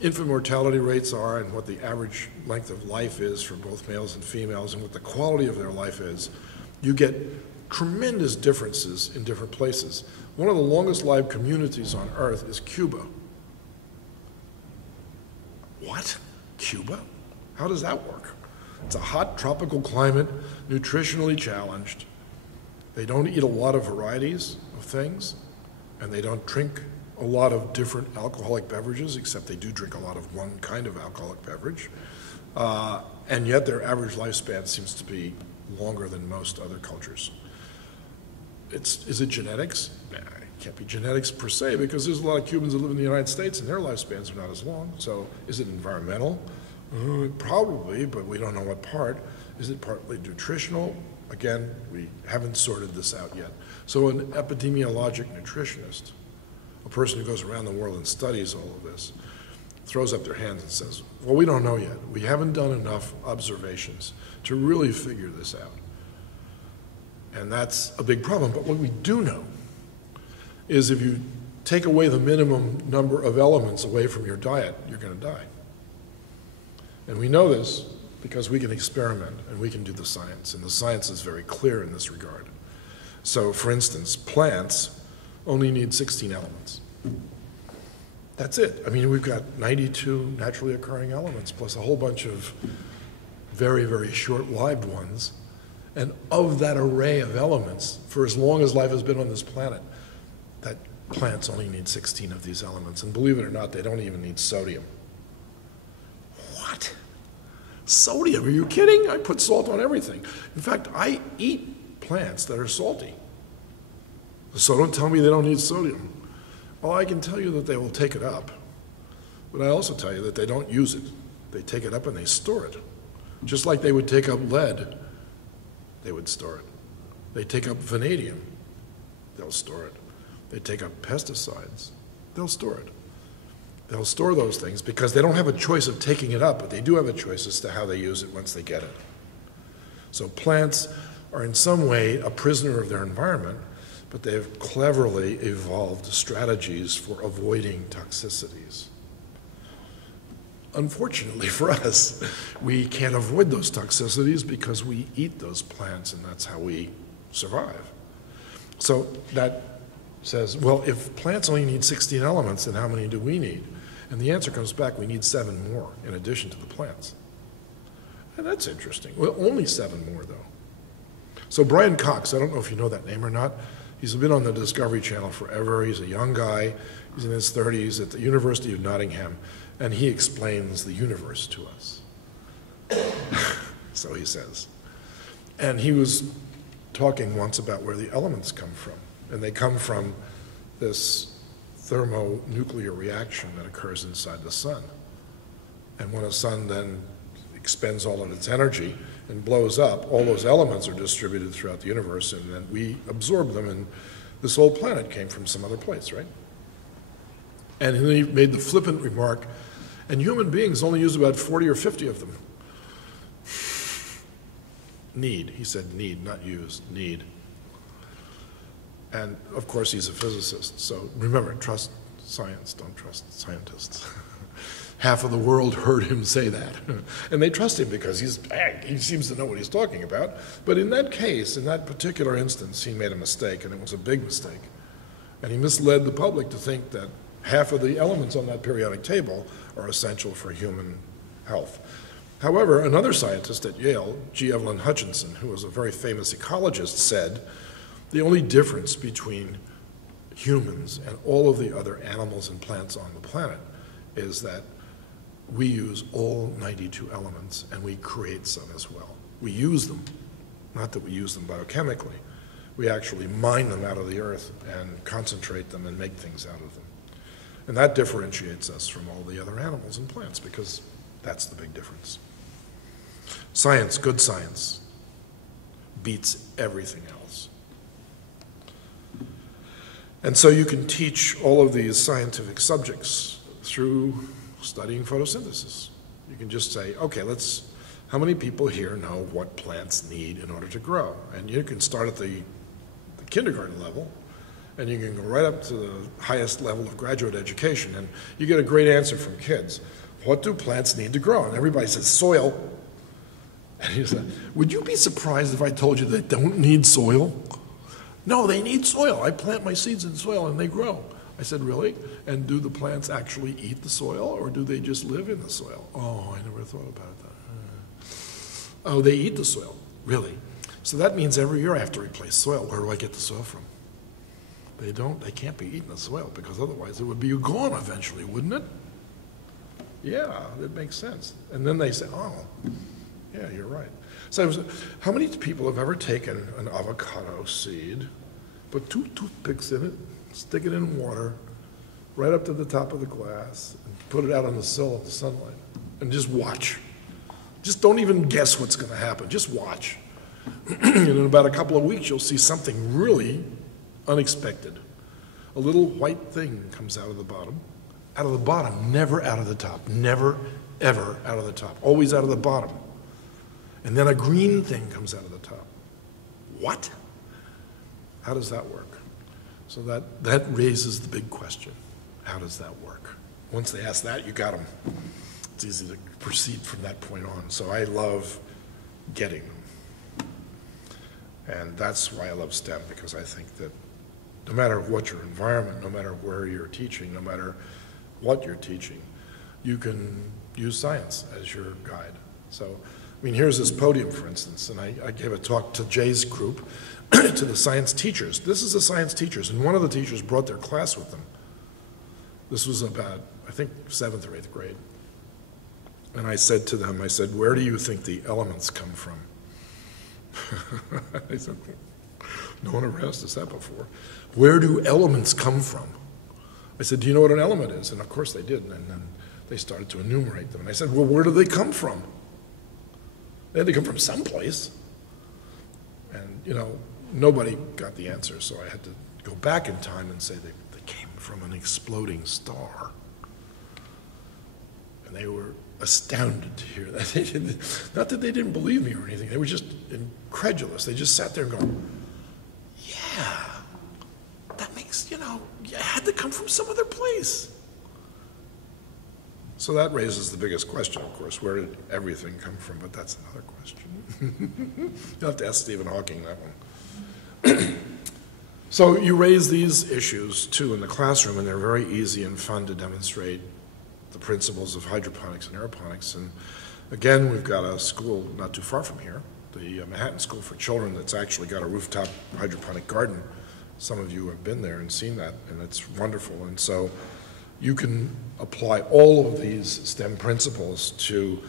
infant mortality rates are and what the average length of life is for both males and females and what the quality of their life is, you get tremendous differences in different places. One of the longest lived communities on Earth is Cuba. What? Cuba? How does that work? It's a hot tropical climate, nutritionally challenged. They don't eat a lot of varieties of things, and they don't drink a lot of different alcoholic beverages, except they do drink a lot of one kind of alcoholic beverage. And yet their average lifespan seems to be longer than most other cultures. Is it genetics? Nah, it can't be genetics per se, because there's a lot of Cubans that live in the United States and their lifespans are not as long. So is it environmental? Probably, but we don't know what part. Is it partly nutritional? Again, we haven't sorted this out yet. So an epidemiologic nutritionist, a person who goes around the world and studies all of this, throws up their hands and says, well, we don't know yet. We haven't done enough observations to really figure this out. And that's a big problem. But what we do know is if you take away the minimum number of elements away from your diet, you're going to die. And we know this because we can experiment and we can do the science. And the science is very clear in this regard. So, for instance, plants only need 16 elements. That's it. I mean, we've got 92 naturally occurring elements plus a whole bunch of very, very short-lived ones. And of that array of elements, for as long as life has been on this planet, that plants only need 16 of these elements. And believe it or not, they don't even need sodium. What? Sodium? Are you kidding? I put salt on everything. In fact, I eat plants that are salty. So don't tell me they don't need sodium. Well, I can tell you that they will take it up. But I also tell you that they don't use it. They take it up and they store it. Just like they would take up lead, they would store it. They take up vanadium, they'll store it. They take up pesticides, they'll store it. They'll store those things because they don't have a choice of taking it up, but they do have a choice as to how they use it once they get it. So plants are in some way a prisoner of their environment, but they have cleverly evolved strategies for avoiding toxicities. Unfortunately for us, we can't avoid those toxicities because we eat those plants and that's how we survive. So that says, well, if plants only need 16 elements, then how many do we need? And the answer comes back, we need 7 more in addition to the plants. And that's interesting. Well, only 7 more, though. So Brian Cox, I don't know if you know that name or not, he's been on the Discovery Channel forever. He's a young guy. He's in his 30s at the University of Nottingham, and he explains the universe to us. So he says. And he was talking once about where the elements come from. And they come from this thermonuclear reaction that occurs inside the sun. And when a sun then expends all of its energy and blows up, all those elements are distributed throughout the universe, and then we absorb them, and this whole planet came from some other place, right? And then he made the flippant remark, and human beings only use about 40 or 50 of them. Need, he said need, not use, need. And of course he's a physicist, so remember, trust science, don't trust scientists. Half of the world heard him say that. And they trust him because he seems to know what he's talking about. But in that case, in that particular instance, he made a mistake, and it was a big mistake. And he misled the public to think that half of the elements on that periodic table are essential for human health. However, another scientist at Yale, G. Evelyn Hutchinson, who was a very famous ecologist, said the only difference between humans and all of the other animals and plants on the planet is that we use all 92 elements and we create some as well. We use them, not that we use them biochemically. We actually mine them out of the earth and concentrate them and make things out of them. And that differentiates us from all the other animals and plants, because that's the big difference. Science, good science, beats everything else. And so you can teach all of these scientific subjects through studying photosynthesis. You can just say, okay, how many people here know what plants need in order to grow? And you can start at the kindergarten level, and you can go right up to the highest level of graduate education, and you get a great answer from kids. What do plants need to grow? And everybody says, soil. And you say, would you be surprised if I told you they don't need soil? No, they need soil. I plant my seeds in soil and they grow. I said, really? And do the plants actually eat the soil, or do they just live in the soil? Oh, I never thought about that. Oh, they eat the soil. Really? So that means every year I have to replace soil. Where do I get the soil from? They can't be eating the soil, because otherwise it would be gone eventually, wouldn't it? Yeah, that makes sense. And then they say, oh, yeah, you're right. So how many people have ever taken an avocado seed, put 2 toothpicks in it, stick it in water, right up to the top of the glass, and put it out on the sill of the sunlight, and just watch? Just don't even guess what's going to happen. Just watch. And in about a couple of weeks, you'll see something really unexpected. A little white thing comes out of the bottom. Out of the bottom, never out of the top. Never, ever out of the top. Always out of the bottom. And then a green thing comes out of the top. What? How does that work? So that raises the big question. How does that work? Once they ask that, you got them. It's easy to proceed from that point on. So I love getting them. And that's why I love STEM, because I think that no matter what your environment, no matter where you're teaching, no matter what you're teaching, you can use science as your guide. So, I mean, here's this podium, for instance, and I gave a talk to Jay's group, to the science teachers. This is the science teachers, and one of the teachers brought their class with them. This was about, I think, 7th or 8th grade. And I said to them, where do you think the elements come from? I said, no one ever asked us that before. Where do elements come from? I said, do you know what an element is? And of course they did, and then they started to enumerate them. And I said, well, where do they come from? They had to come from someplace. And, you know, nobody got the answer, so I had to go back in time and say they came from an exploding star. And they were astounded to hear that. Not that they didn't believe me or anything. They were just incredulous. They just sat there and go, yeah, that makes, it had to come from some other place. So that raises the biggest question, of course. Where did everything come from? But that's another question. You'll have to ask Stephen Hawking that one. So you raise these issues, too, in the classroom, and they're very easy and fun to demonstrate the principles of hydroponics and aeroponics. And again, we've got a school not too far from here, the Manhattan School for Children, that's actually got a rooftop hydroponic garden. Some of you have been there and seen that, and it's wonderful. And so you can apply all of these STEM principles to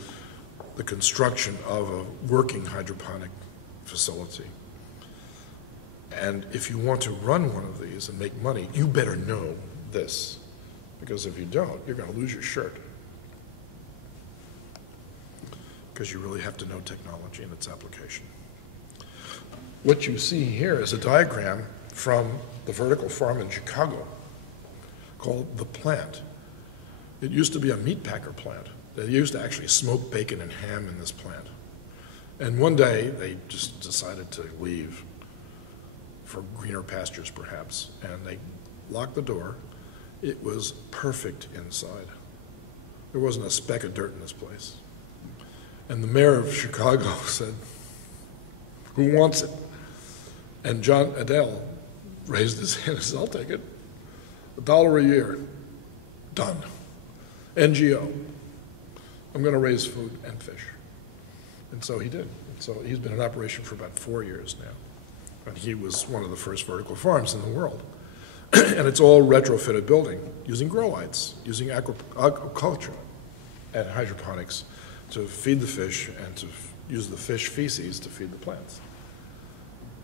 the construction of a working hydroponic facility. And if you want to run one of these and make money, you better know this. Because if you don't, you're going to lose your shirt. Because you really have to know technology and its application. What you see here is a diagram from the vertical farm in Chicago called The Plant. It used to be a meat packer plant. They used to actually smoke bacon and ham in this plant. And one day, they just decided to leave for greener pastures, perhaps, and they locked the door. It was perfect inside. There wasn't a speck of dirt in this place. And the mayor of Chicago said, who wants it? And John Adele raised his hand and said, I'll take it. $1 a year, done. NGO, I'm going to raise food and fish. And so he did. And so he's been in operation for about 4 years now. And he was one of the first vertical farms in the world. And it's all retrofitted building using grow lights, using aquaculture and hydroponics to feed the fish and to use the fish feces to feed the plants.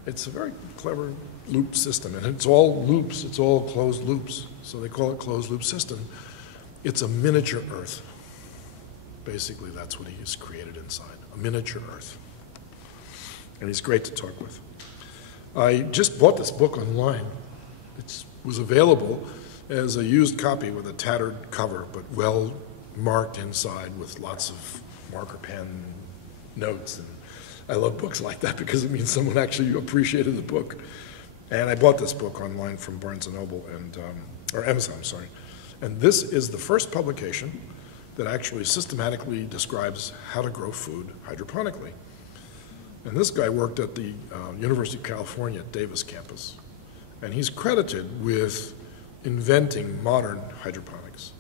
It's a very clever loop system, and it's all loops, it's all closed loops. So they call it closed loop system. It's a miniature Earth. Basically, that's what he's created inside, a miniature Earth. And he's great to talk with. I just bought this book online. It was available as a used copy with a tattered cover, but well marked inside with lots of marker pen notes. And I love books like that because it means someone actually appreciated the book. And I bought this book online from Barnes & Noble or Amazon, I'm sorry. And this is the first publication that actually systematically describes how to grow food hydroponically. And this guy worked at the University of California at Davis campus. And he's credited with inventing modern hydroponics.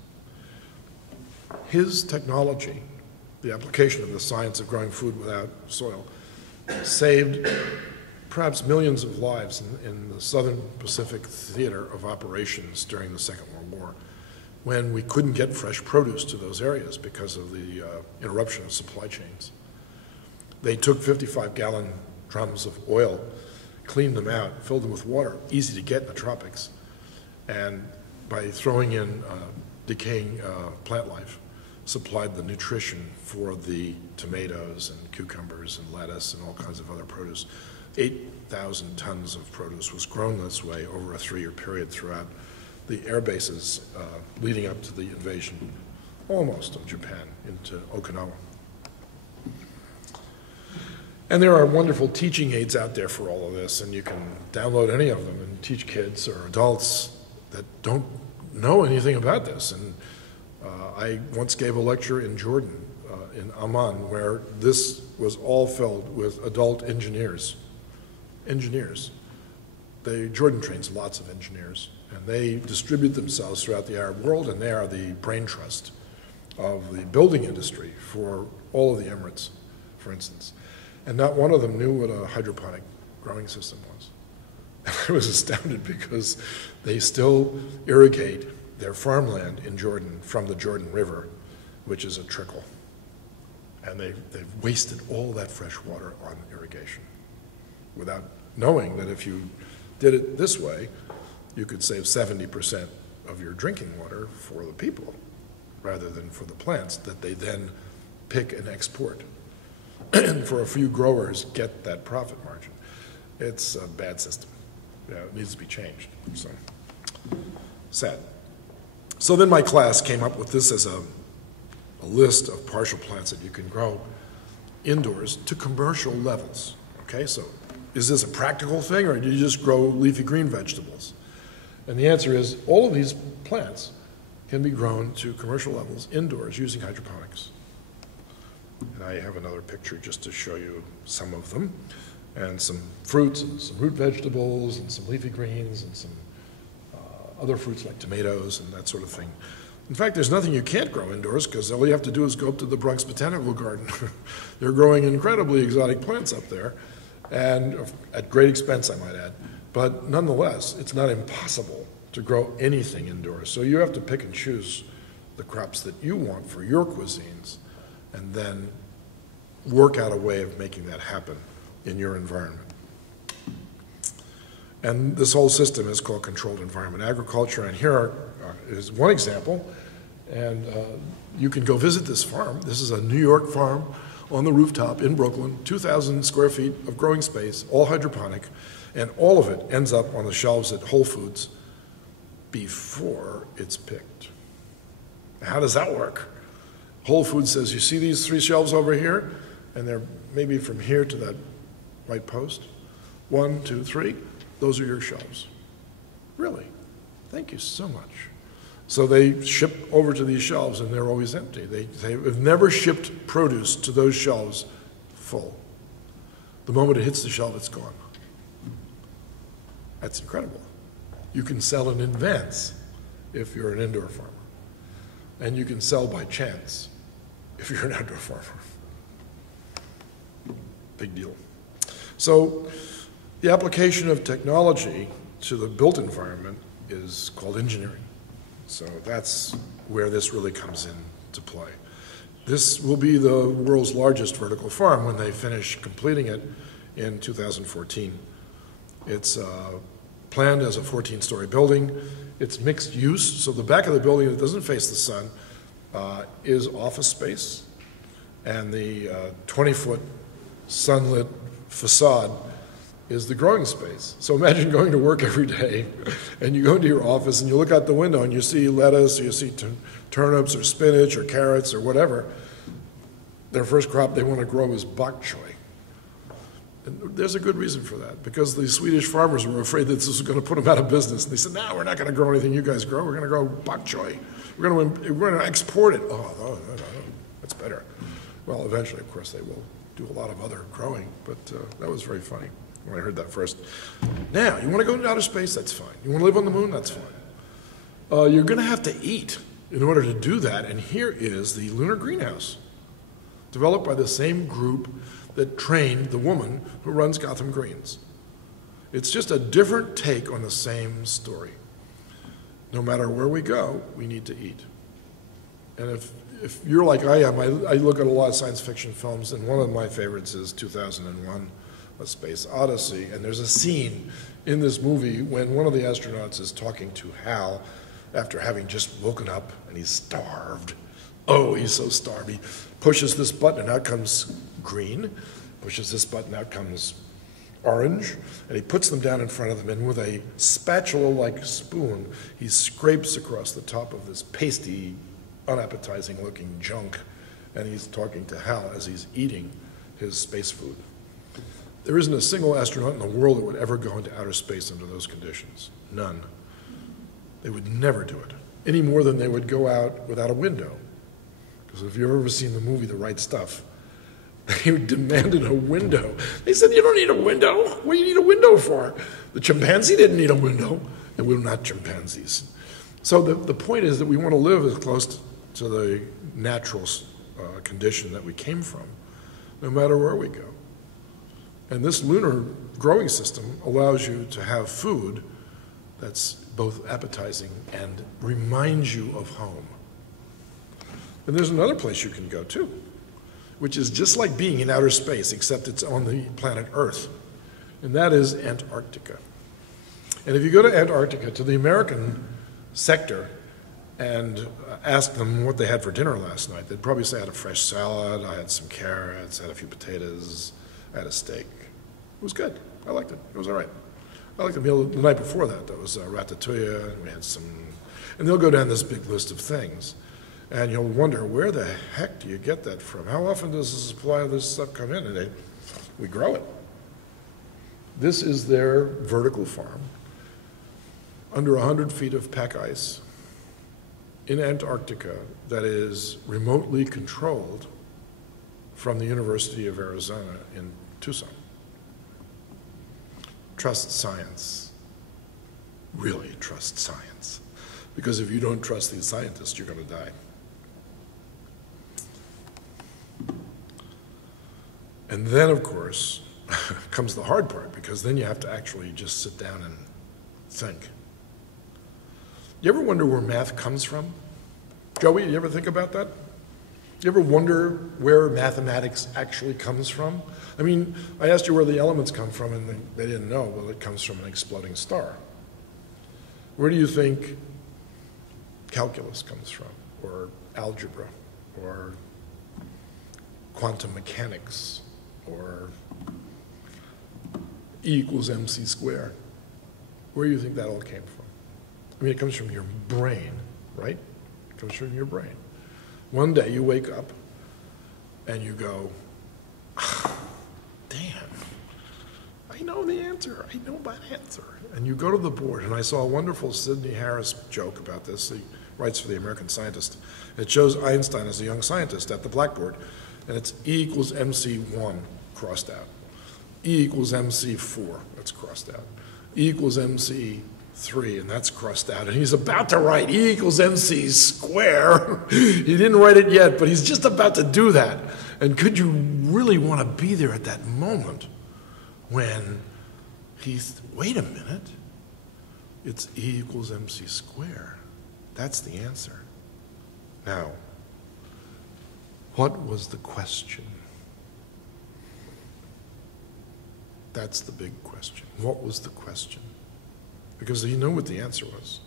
His technology, the application of the science of growing food without soil, saved perhaps millions of lives in the Southern Pacific theater of operations during the Second World War, when we couldn't get fresh produce to those areas because of the interruption of supply chains. They took 55-gallon drums of oil, cleaned them out, filled them with water, easy to get in the tropics, and by throwing in decaying plant life, supplied the nutrition for the tomatoes and cucumbers and lettuce and all kinds of other produce. 8,000 tons of produce was grown this way over a 3-year period throughout the air bases leading up to the invasion, almost, of Japan into Okinawa. And there are wonderful teaching aids out there for all of this, and you can download any of them and teach kids or adults that don't know anything about this. And I once gave a lecture in Jordan, in Amman, where this was all filled with adult engineers. Jordan trains lots of engineers, and they distribute themselves throughout the Arab world, and they are the brain trust of the building industry for all of the Emirates, for instance. And not one of them knew what a hydroponic growing system was. And I was astounded because they still irrigate their farmland in Jordan from the Jordan River, which is a trickle. And they've wasted all that fresh water on irrigation without knowing that if you did it this way, you could save 70% of your drinking water for the people rather than for the plants that they then pick and export. And for a few growers, get that profit margin. It's a bad system. Yeah, it needs to be changed. So, sad. So then my class came up with this as a list of partial plants that you can grow indoors to commercial levels. Okay, so is this a practical thing, or do you just grow leafy green vegetables? And the answer is all of these plants can be grown to commercial levels indoors using hydroponics. And I have another picture just to show you some of them, and some fruits and some root vegetables and some leafy greens and some other fruits like tomatoes and that sort of thing. In fact, there's nothing you can't grow indoors because all you have to do is go up to the Bronx Botanical Garden. They're growing incredibly exotic plants up there, and at great expense, I might add. But nonetheless, it's not impossible to grow anything indoors. So you have to pick and choose the crops that you want for your cuisines, and then work out a way of making that happen in your environment. And this whole system is called controlled environment agriculture, and here is one example, and you can go visit this farm. This is a New York farm on the rooftop in Brooklyn, 2,000 square feet of growing space, all hydroponic, and all of it ends up on the shelves at Whole Foods before it's picked. How does that work? Whole Foods says, you see these 3 shelves over here? And they're maybe from here to that white post. 1, 2, 3. Those are your shelves. Really? Thank you so much. So they ship over to these shelves, and they're always empty. They've never shipped produce to those shelves full. The moment it hits the shelf, it's gone. That's incredible. You can sell in advance if you're an indoor farmer. And you can sell by chance if you're an outdoor farmer. Big deal. So the application of technology to the built environment is called engineering. So that's where this really comes into play. This will be the world's largest vertical farm when they finish completing it in 2014. It's planned as a 14-story building. It's mixed use, so the back of the building that doesn't face the sun is office space, and the 20-foot sunlit facade is the growing space. So imagine going to work every day, and you go into your office and you look out the window and you see lettuce, or you see turnips or spinach or carrots or whatever. Their first crop they want to grow is bok choy. And there's a good reason for that, because the Swedish farmers were afraid that this was going to put them out of business. And they said, no, we're not going to grow anything you guys grow. We're going to grow bok choy. We're going to export it. Oh, no, that's better. Well, eventually, of course, they will do a lot of other growing, but that was very funny when I heard that first. Now, you want to go into outer space? That's fine. You want to live on the moon? That's fine. You're going to have to eat in order to do that, and here is the lunar greenhouse, developed by the same group that trained the woman who runs Gotham Greens. It's just a different take on the same story. No matter where we go, we need to eat. And if you're like I am, I look at a lot of science fiction films, and one of my favorites is 2001, A Space Odyssey, and there's a scene in this movie when one of the astronauts is talking to Hal after having just woken up, and he's starved. Oh, he's so starved. He pushes this button, and out comes green. Pushes this button, out comes orange. And he puts them down in front of them, and with a spatula-like spoon, he scrapes across the top of this pasty, unappetizing-looking junk, and he's talking to Hal as he's eating his space food. There isn't a single astronaut in the world that would ever go into outer space under those conditions. None. They would never do it, any more than they would go out without a window. Because if you've ever seen the movie The Right Stuff, they demanded a window. They said, you don't need a window. What do you need a window for? The chimpanzee didn't need a window, and we're not chimpanzees. So the point is that we want to live as close to the natural condition that we came from, no matter where we go. And this lunar growing system allows you to have food that's both appetizing and reminds you of home. And there's another place you can go too, which is just like being in outer space, except it's on the planet Earth, and that is Antarctica. And if you go to Antarctica, to the American sector, and ask them what they had for dinner last night, they'd probably say, I had a fresh salad, I had some carrots, I had a few potatoes, I had a steak. It was good. I liked it. It was all right. I liked the meal the night before that. There was ratatouille, and we had some, and they'll go down this big list of things. And you'll wonder, where the heck do you get that from? How often does the supply of this stuff come in? And we grow it. This is their vertical farm, under 100 feet of pack ice in Antarctica, that is remotely controlled from the University of Arizona in Tucson. Trust science. Really trust science. Because if you don't trust these scientists, you're going to die. And then, of course, comes the hard part, because then you have to actually just sit down and think. You ever wonder where math comes from? Joey, you ever think about that? You ever wonder where mathematics actually comes from? I mean, I asked you where the elements come from, and they didn't know. Well, it comes from an exploding star. Where do you think calculus comes from, or algebra, or quantum mechanics, or E equals mc squared? Where do you think that all came from? I mean, it comes from your brain, right? It comes from your brain. One day you wake up and you go, damn, I know the answer. I know that answer. And you go to the board, and I saw a wonderful Sidney Harris joke about this. He writes for the American Scientist. It shows Einstein as a young scientist at the blackboard, and it's E equals MC1 crossed out. E equals MC4, that's crossed out. E equals MC3, 3, and that's crossed out, and he's about to write E equals MC square. He didn't write it yet, but he's just about to do that. And could you really want to be there at that moment when he's, wait a minute, it's E equals MC square. That's the answer. Now, what was the question? That's the big question. What was the question? Because you know what the answer was.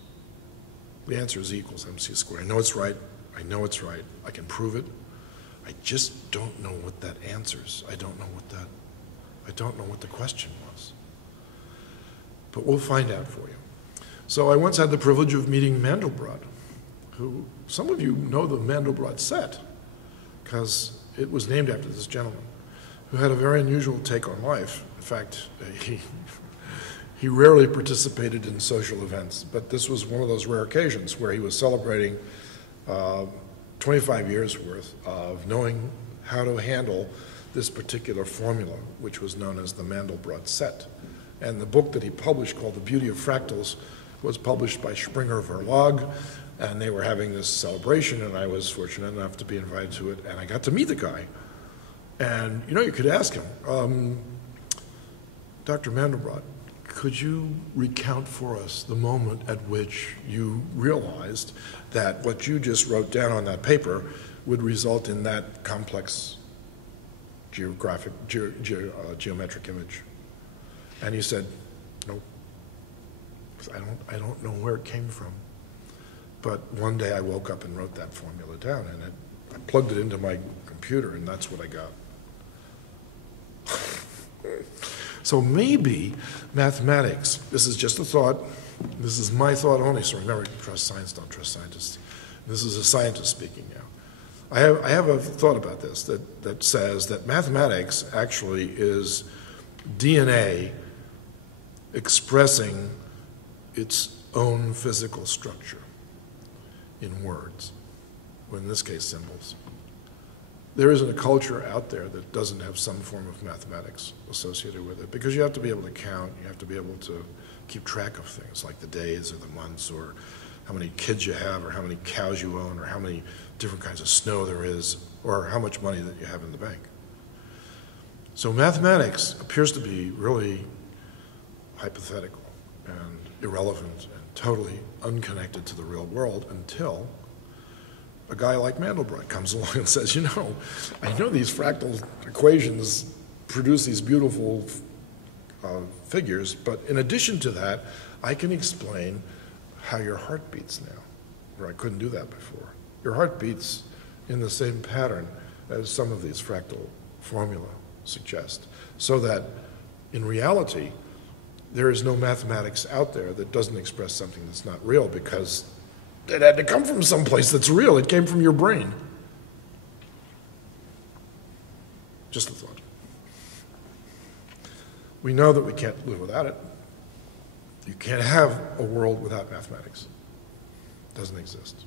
The answer is E equals MC squared. I know it's right. I know it's right. I can prove it. I just don't know what that answers. I don't know what the question was. But we'll find out for you. So I once had the privilege of meeting Mandelbrot, who, some of you know the Mandelbrot set, because it was named after this gentleman, who had a very unusual take on life. In fact, he rarely participated in social events, but this was one of those rare occasions where he was celebrating 25 years worth of knowing how to handle this particular formula, which was known as the Mandelbrot set. And the book that he published, called The Beauty of Fractals, was published by Springer Verlag, and they were having this celebration, and I was fortunate enough to be invited to it, and I got to meet the guy. And, you know, you could ask him, Dr. Mandelbrot, could you recount for us the moment at which you realized that what you just wrote down on that paper would result in that complex geometric image? And he said, nope, I don't know where it came from. But one day I woke up and wrote that formula down, and I plugged it into my computer, and that's what I got. So maybe mathematics, this is just a thought, this is my thought only, so remember, trust science, don't trust scientists. This is a scientist speaking now. I have a thought about this that says that mathematics actually is DNA expressing its own physical structure in words, or in this case symbols. There isn't a culture out there that doesn't have some form of mathematics associated with it, because you have to be able to count, you have to be able to keep track of things like the days or the months or how many kids you have or how many cows you own or how many different kinds of snow there is or how much money that you have in the bank. So mathematics appears to be really hypothetical and irrelevant and totally unconnected to the real world until a guy like Mandelbrot comes along and says, you know, I know these fractal equations produce these beautiful figures, but in addition to that, I can explain how your heart beats now, where I couldn't do that before. Your heart beats in the same pattern as some of these fractal formula suggest, so that in reality, there is no mathematics out there that doesn't express something that's not real, because it had to come from someplace that's real. It came from your brain. Just a thought. We know that we can't live without it. You can't have a world without mathematics. It doesn't exist.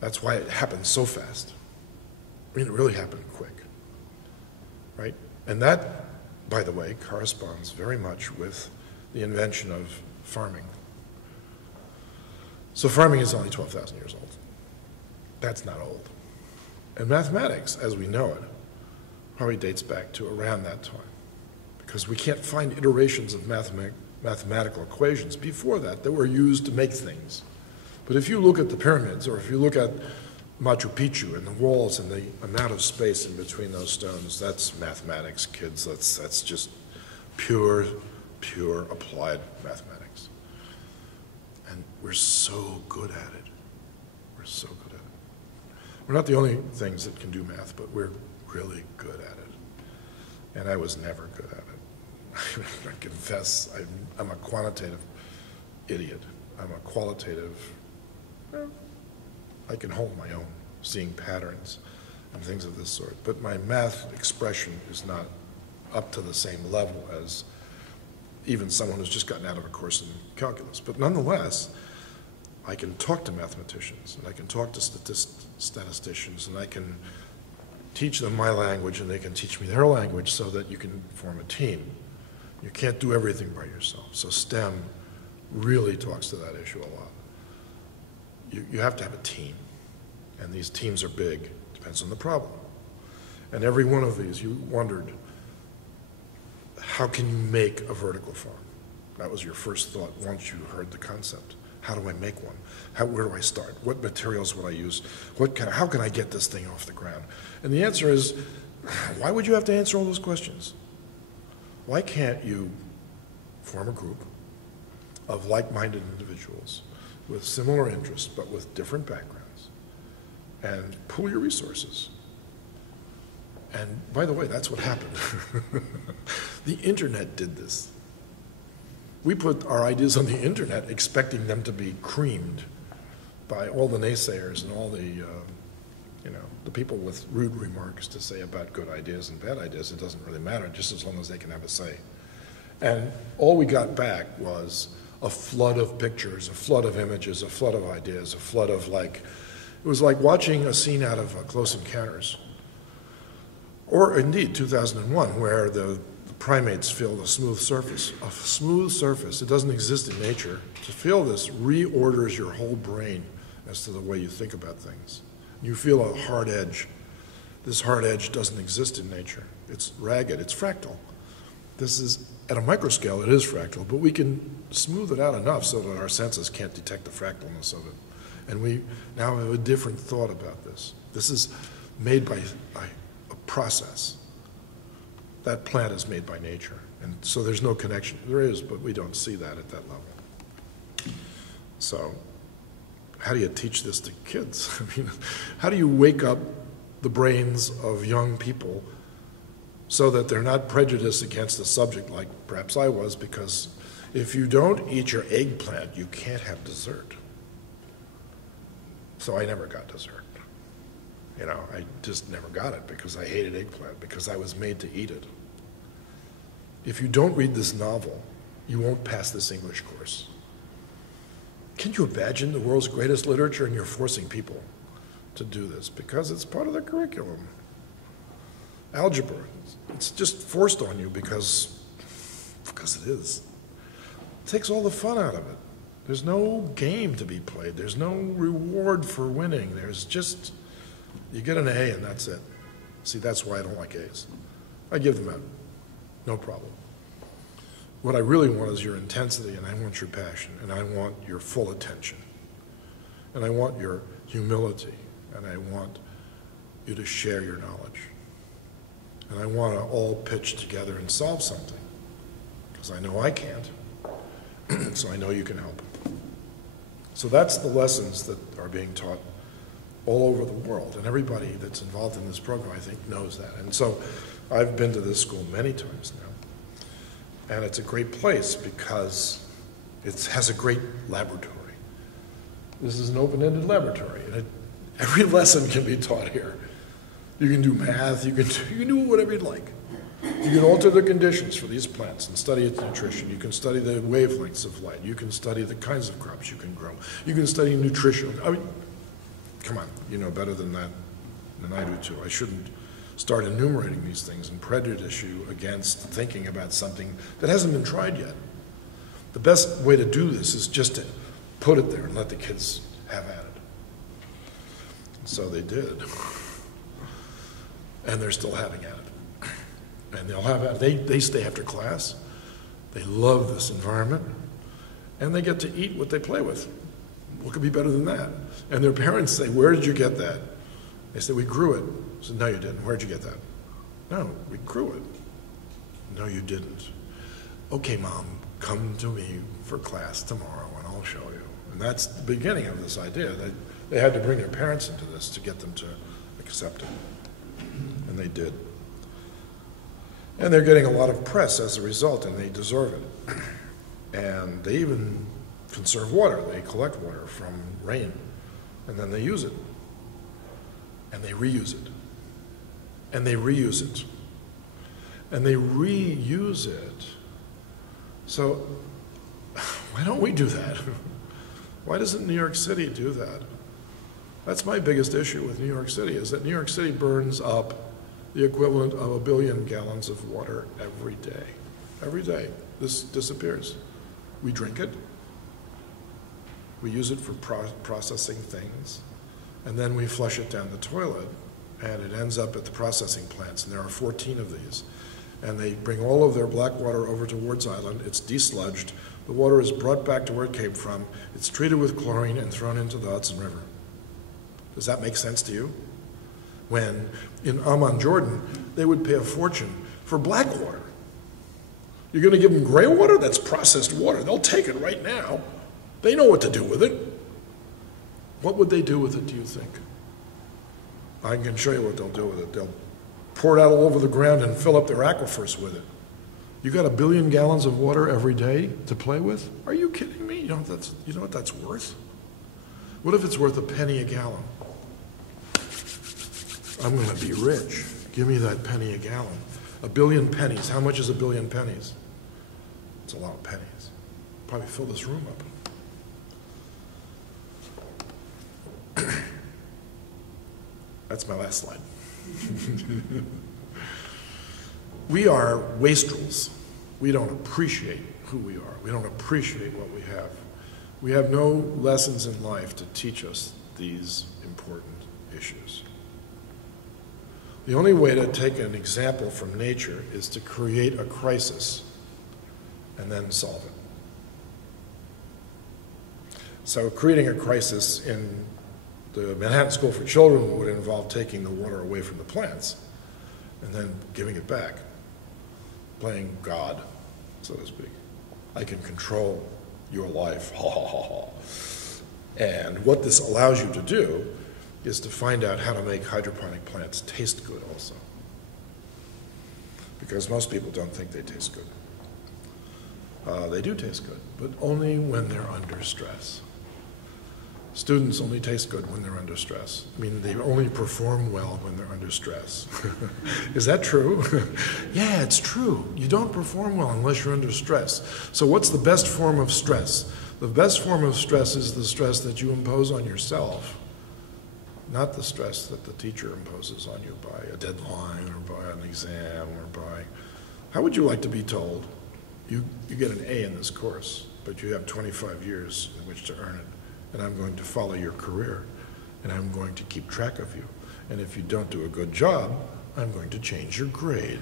That's why it happened so fast. I mean, it really happened quick, right? And that, by the way, corresponds very much with the invention of farming. So farming is only 12,000 years old. That's not old. And mathematics, as we know it, probably dates back to around that time, because we can't find iterations of mathematical equations before that were used to make things. But if you look at the pyramids, or if you look at Machu Picchu and the walls and the amount of space in between those stones, that's mathematics, kids. That's just pure applied mathematics. And we're so good at it. We're so good at it. We're not the only things that can do math, but we're really good at it. And I was never good at it. I confess, I'm a quantitative idiot. I'm a qualitative, I can hold my own, seeing patterns and things of this sort. But my math expression is not up to the same level as even someone who's just gotten out of a course in calculus. But nonetheless, I can talk to mathematicians, and I can talk to statisticians, and I can teach them my language, and they can teach me their language, so that you can form a team. You can't do everything by yourself. So STEM really talks to that issue a lot. You have to have a team, and these teams are big. Depends on the problem. And every one of these, you wondered, how can you make a vertical farm? That was your first thought once you heard the concept. How do I make one? Where do I start? What materials would I use? How can I get this thing off the ground? And the answer is, why would you have to answer all those questions? Why can't you form a group of like-minded individuals with similar interests but with different backgrounds and pool your resources? And by the way, that's what happened. The internet did this. We put our ideas on the internet expecting them to be creamed by all the naysayers and all the people with rude remarks to say about good ideas and bad ideas. It doesn't really matter, just as long as they can have a say. And all we got back was a flood of pictures, a flood of images, a flood of ideas, a flood of it was like watching a scene out of Close Encounters. Or indeed, 2001, where the primates feel a smooth surface. A smooth surface, it doesn't exist in nature. To feel this reorders your whole brain as to the way you think about things. You feel a hard edge. This hard edge doesn't exist in nature. It's ragged, it's fractal. This is, at a microscale, it is fractal, but we can smooth it out enough so that our senses can't detect the fractalness of it. And we now have a different thought about this. This is made by a process. That plant is made by nature, and so there's no connection. There is, but we don't see that at that level. So how do you teach this to kids? I mean, how do you wake up the brains of young people so that they're not prejudiced against the subject like perhaps I was, because if you don't eat your eggplant, you can't have dessert. So I never got dessert. I just never got it because I hated eggplant, because I was made to eat it. If you don't read this novel, you won't pass this English course. Can you imagine the world's greatest literature and you're forcing people to do this because it's part of the curriculum? Algebra, it's just forced on you because it is. It takes all the fun out of it. There's no game to be played. There's no reward for winning. There's just, you get an A and that's it. See, that's why I don't like A's. I give them out, no problem. What I really want is your intensity, and I want your passion, and I want your full attention, and I want your humility, and I want you to share your knowledge. And I want to all pitch together and solve something, because I know I can't, so I know you can help. So that's the lessons that are being taught all over the world, and everybody that's involved in this program, I think, knows that. And so I've been to this school many times now. And it's a great place because it has a great laboratory. This is an open-ended laboratory, and every lesson can be taught here. You can do math, you can do whatever you'd like. You can alter the conditions for these plants and study its nutrition. You can study the wavelengths of light. You can study the kinds of crops you can grow. You can study nutrition. I mean, come on, you know better than that than I do too. I shouldn't start enumerating these things and prejudice you against thinking about something that hasn't been tried yet. The best way to do this is just to put it there and let the kids have at it. So they did. And they're still having at it. And they'll have at it. They stay after class. They love this environment. And they get to eat what they play with. What could be better than that? And their parents say, "Where did you get that?" They say, "We grew it." I said, "No, you didn't. Where'd you get that?" "No, we grew it." "No, you didn't." "Okay, Mom, come to me for class tomorrow and I'll show you." And that's the beginning of this idea. They had to bring their parents into this to get them to accept it. And they did. And they're getting a lot of press as a result, and they deserve it. And they even conserve water. They collect water from rain, and then they use it. And they reuse it. And they reuse it. And they reuse it. So why don't we do that? Why doesn't New York City do that? That's my biggest issue with New York City, is that New York City burns up the equivalent of 1 billion gallons of water every day. Every day. This disappears. We drink it, We use it for processing things, and then we flush it down the toilet, and it ends up at the processing plants, and there are 14 of these. And they bring all of their black water over to Ward's Island. It's desludged. The water is brought back to where it came from. It's treated with chlorine and thrown into the Hudson River. Does that make sense to you? When in Amman, Jordan, they would pay a fortune for black water. You're going to give them gray water? That's processed water. They'll take it right now. They know what to do with it. What would they do with it, do you think? I can show you what they'll do with it. They'll pour it out all over the ground and fill up their aquifers with it. You got 1 billion gallons of water every day to play with? Are you kidding me? You know what that's worth? What if it's worth a penny a gallon? I'm going to be rich. Give me that penny a gallon. 1 billion pennies. How much is 1 billion pennies? It's a lot of pennies. Probably fill this room up. That's my last slide. We are wastrels. We don't appreciate who we are. We don't appreciate what we have. We have no lessons in life to teach us these important issues. The only way to take an example from nature is to create a crisis and then solve it. So creating a crisis in the Manhattan School for Children would involve taking the water away from the plants and then giving it back, playing God, so to speak. I can control your life, ha ha ha ha. And what this allows you to do is to find out how to make hydroponic plants taste good also. Because most people don't think they taste good. They do taste good, but only when they're under stress. Students only taste good when they're under stress. I mean, they only perform well when they're under stress. Is that true? Yeah, it's true. You don't perform well unless you're under stress. So what's the best form of stress? The best form of stress is the stress that you impose on yourself, not the stress that the teacher imposes on you by a deadline or by an exam or by... How would you like to be told, you get an A in this course, but you have 25 years in which to earn it, and I'm going to follow your career, and I'm going to keep track of you, and if you don't do a good job, I'm going to change your grade.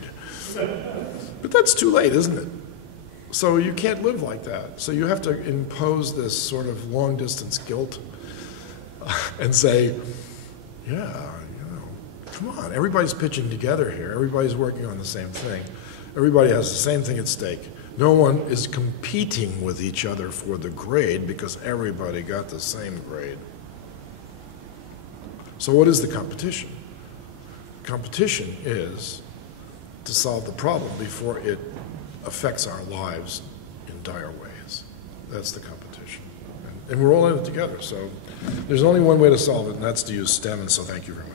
But that's too late, isn't it? So you can't live like that. So you have to impose this sort of long-distance guilt and say, yeah, come on, everybody's pitching together here. Everybody's working on the same thing. Everybody has the same thing at stake. No one is competing with each other for the grade because everybody got the same grade. So what is the competition? Competition is to solve the problem before it affects our lives in dire ways. That's the competition. And we're all in it together. So there's only one way to solve it, and that's to use STEM, and so thank you very much.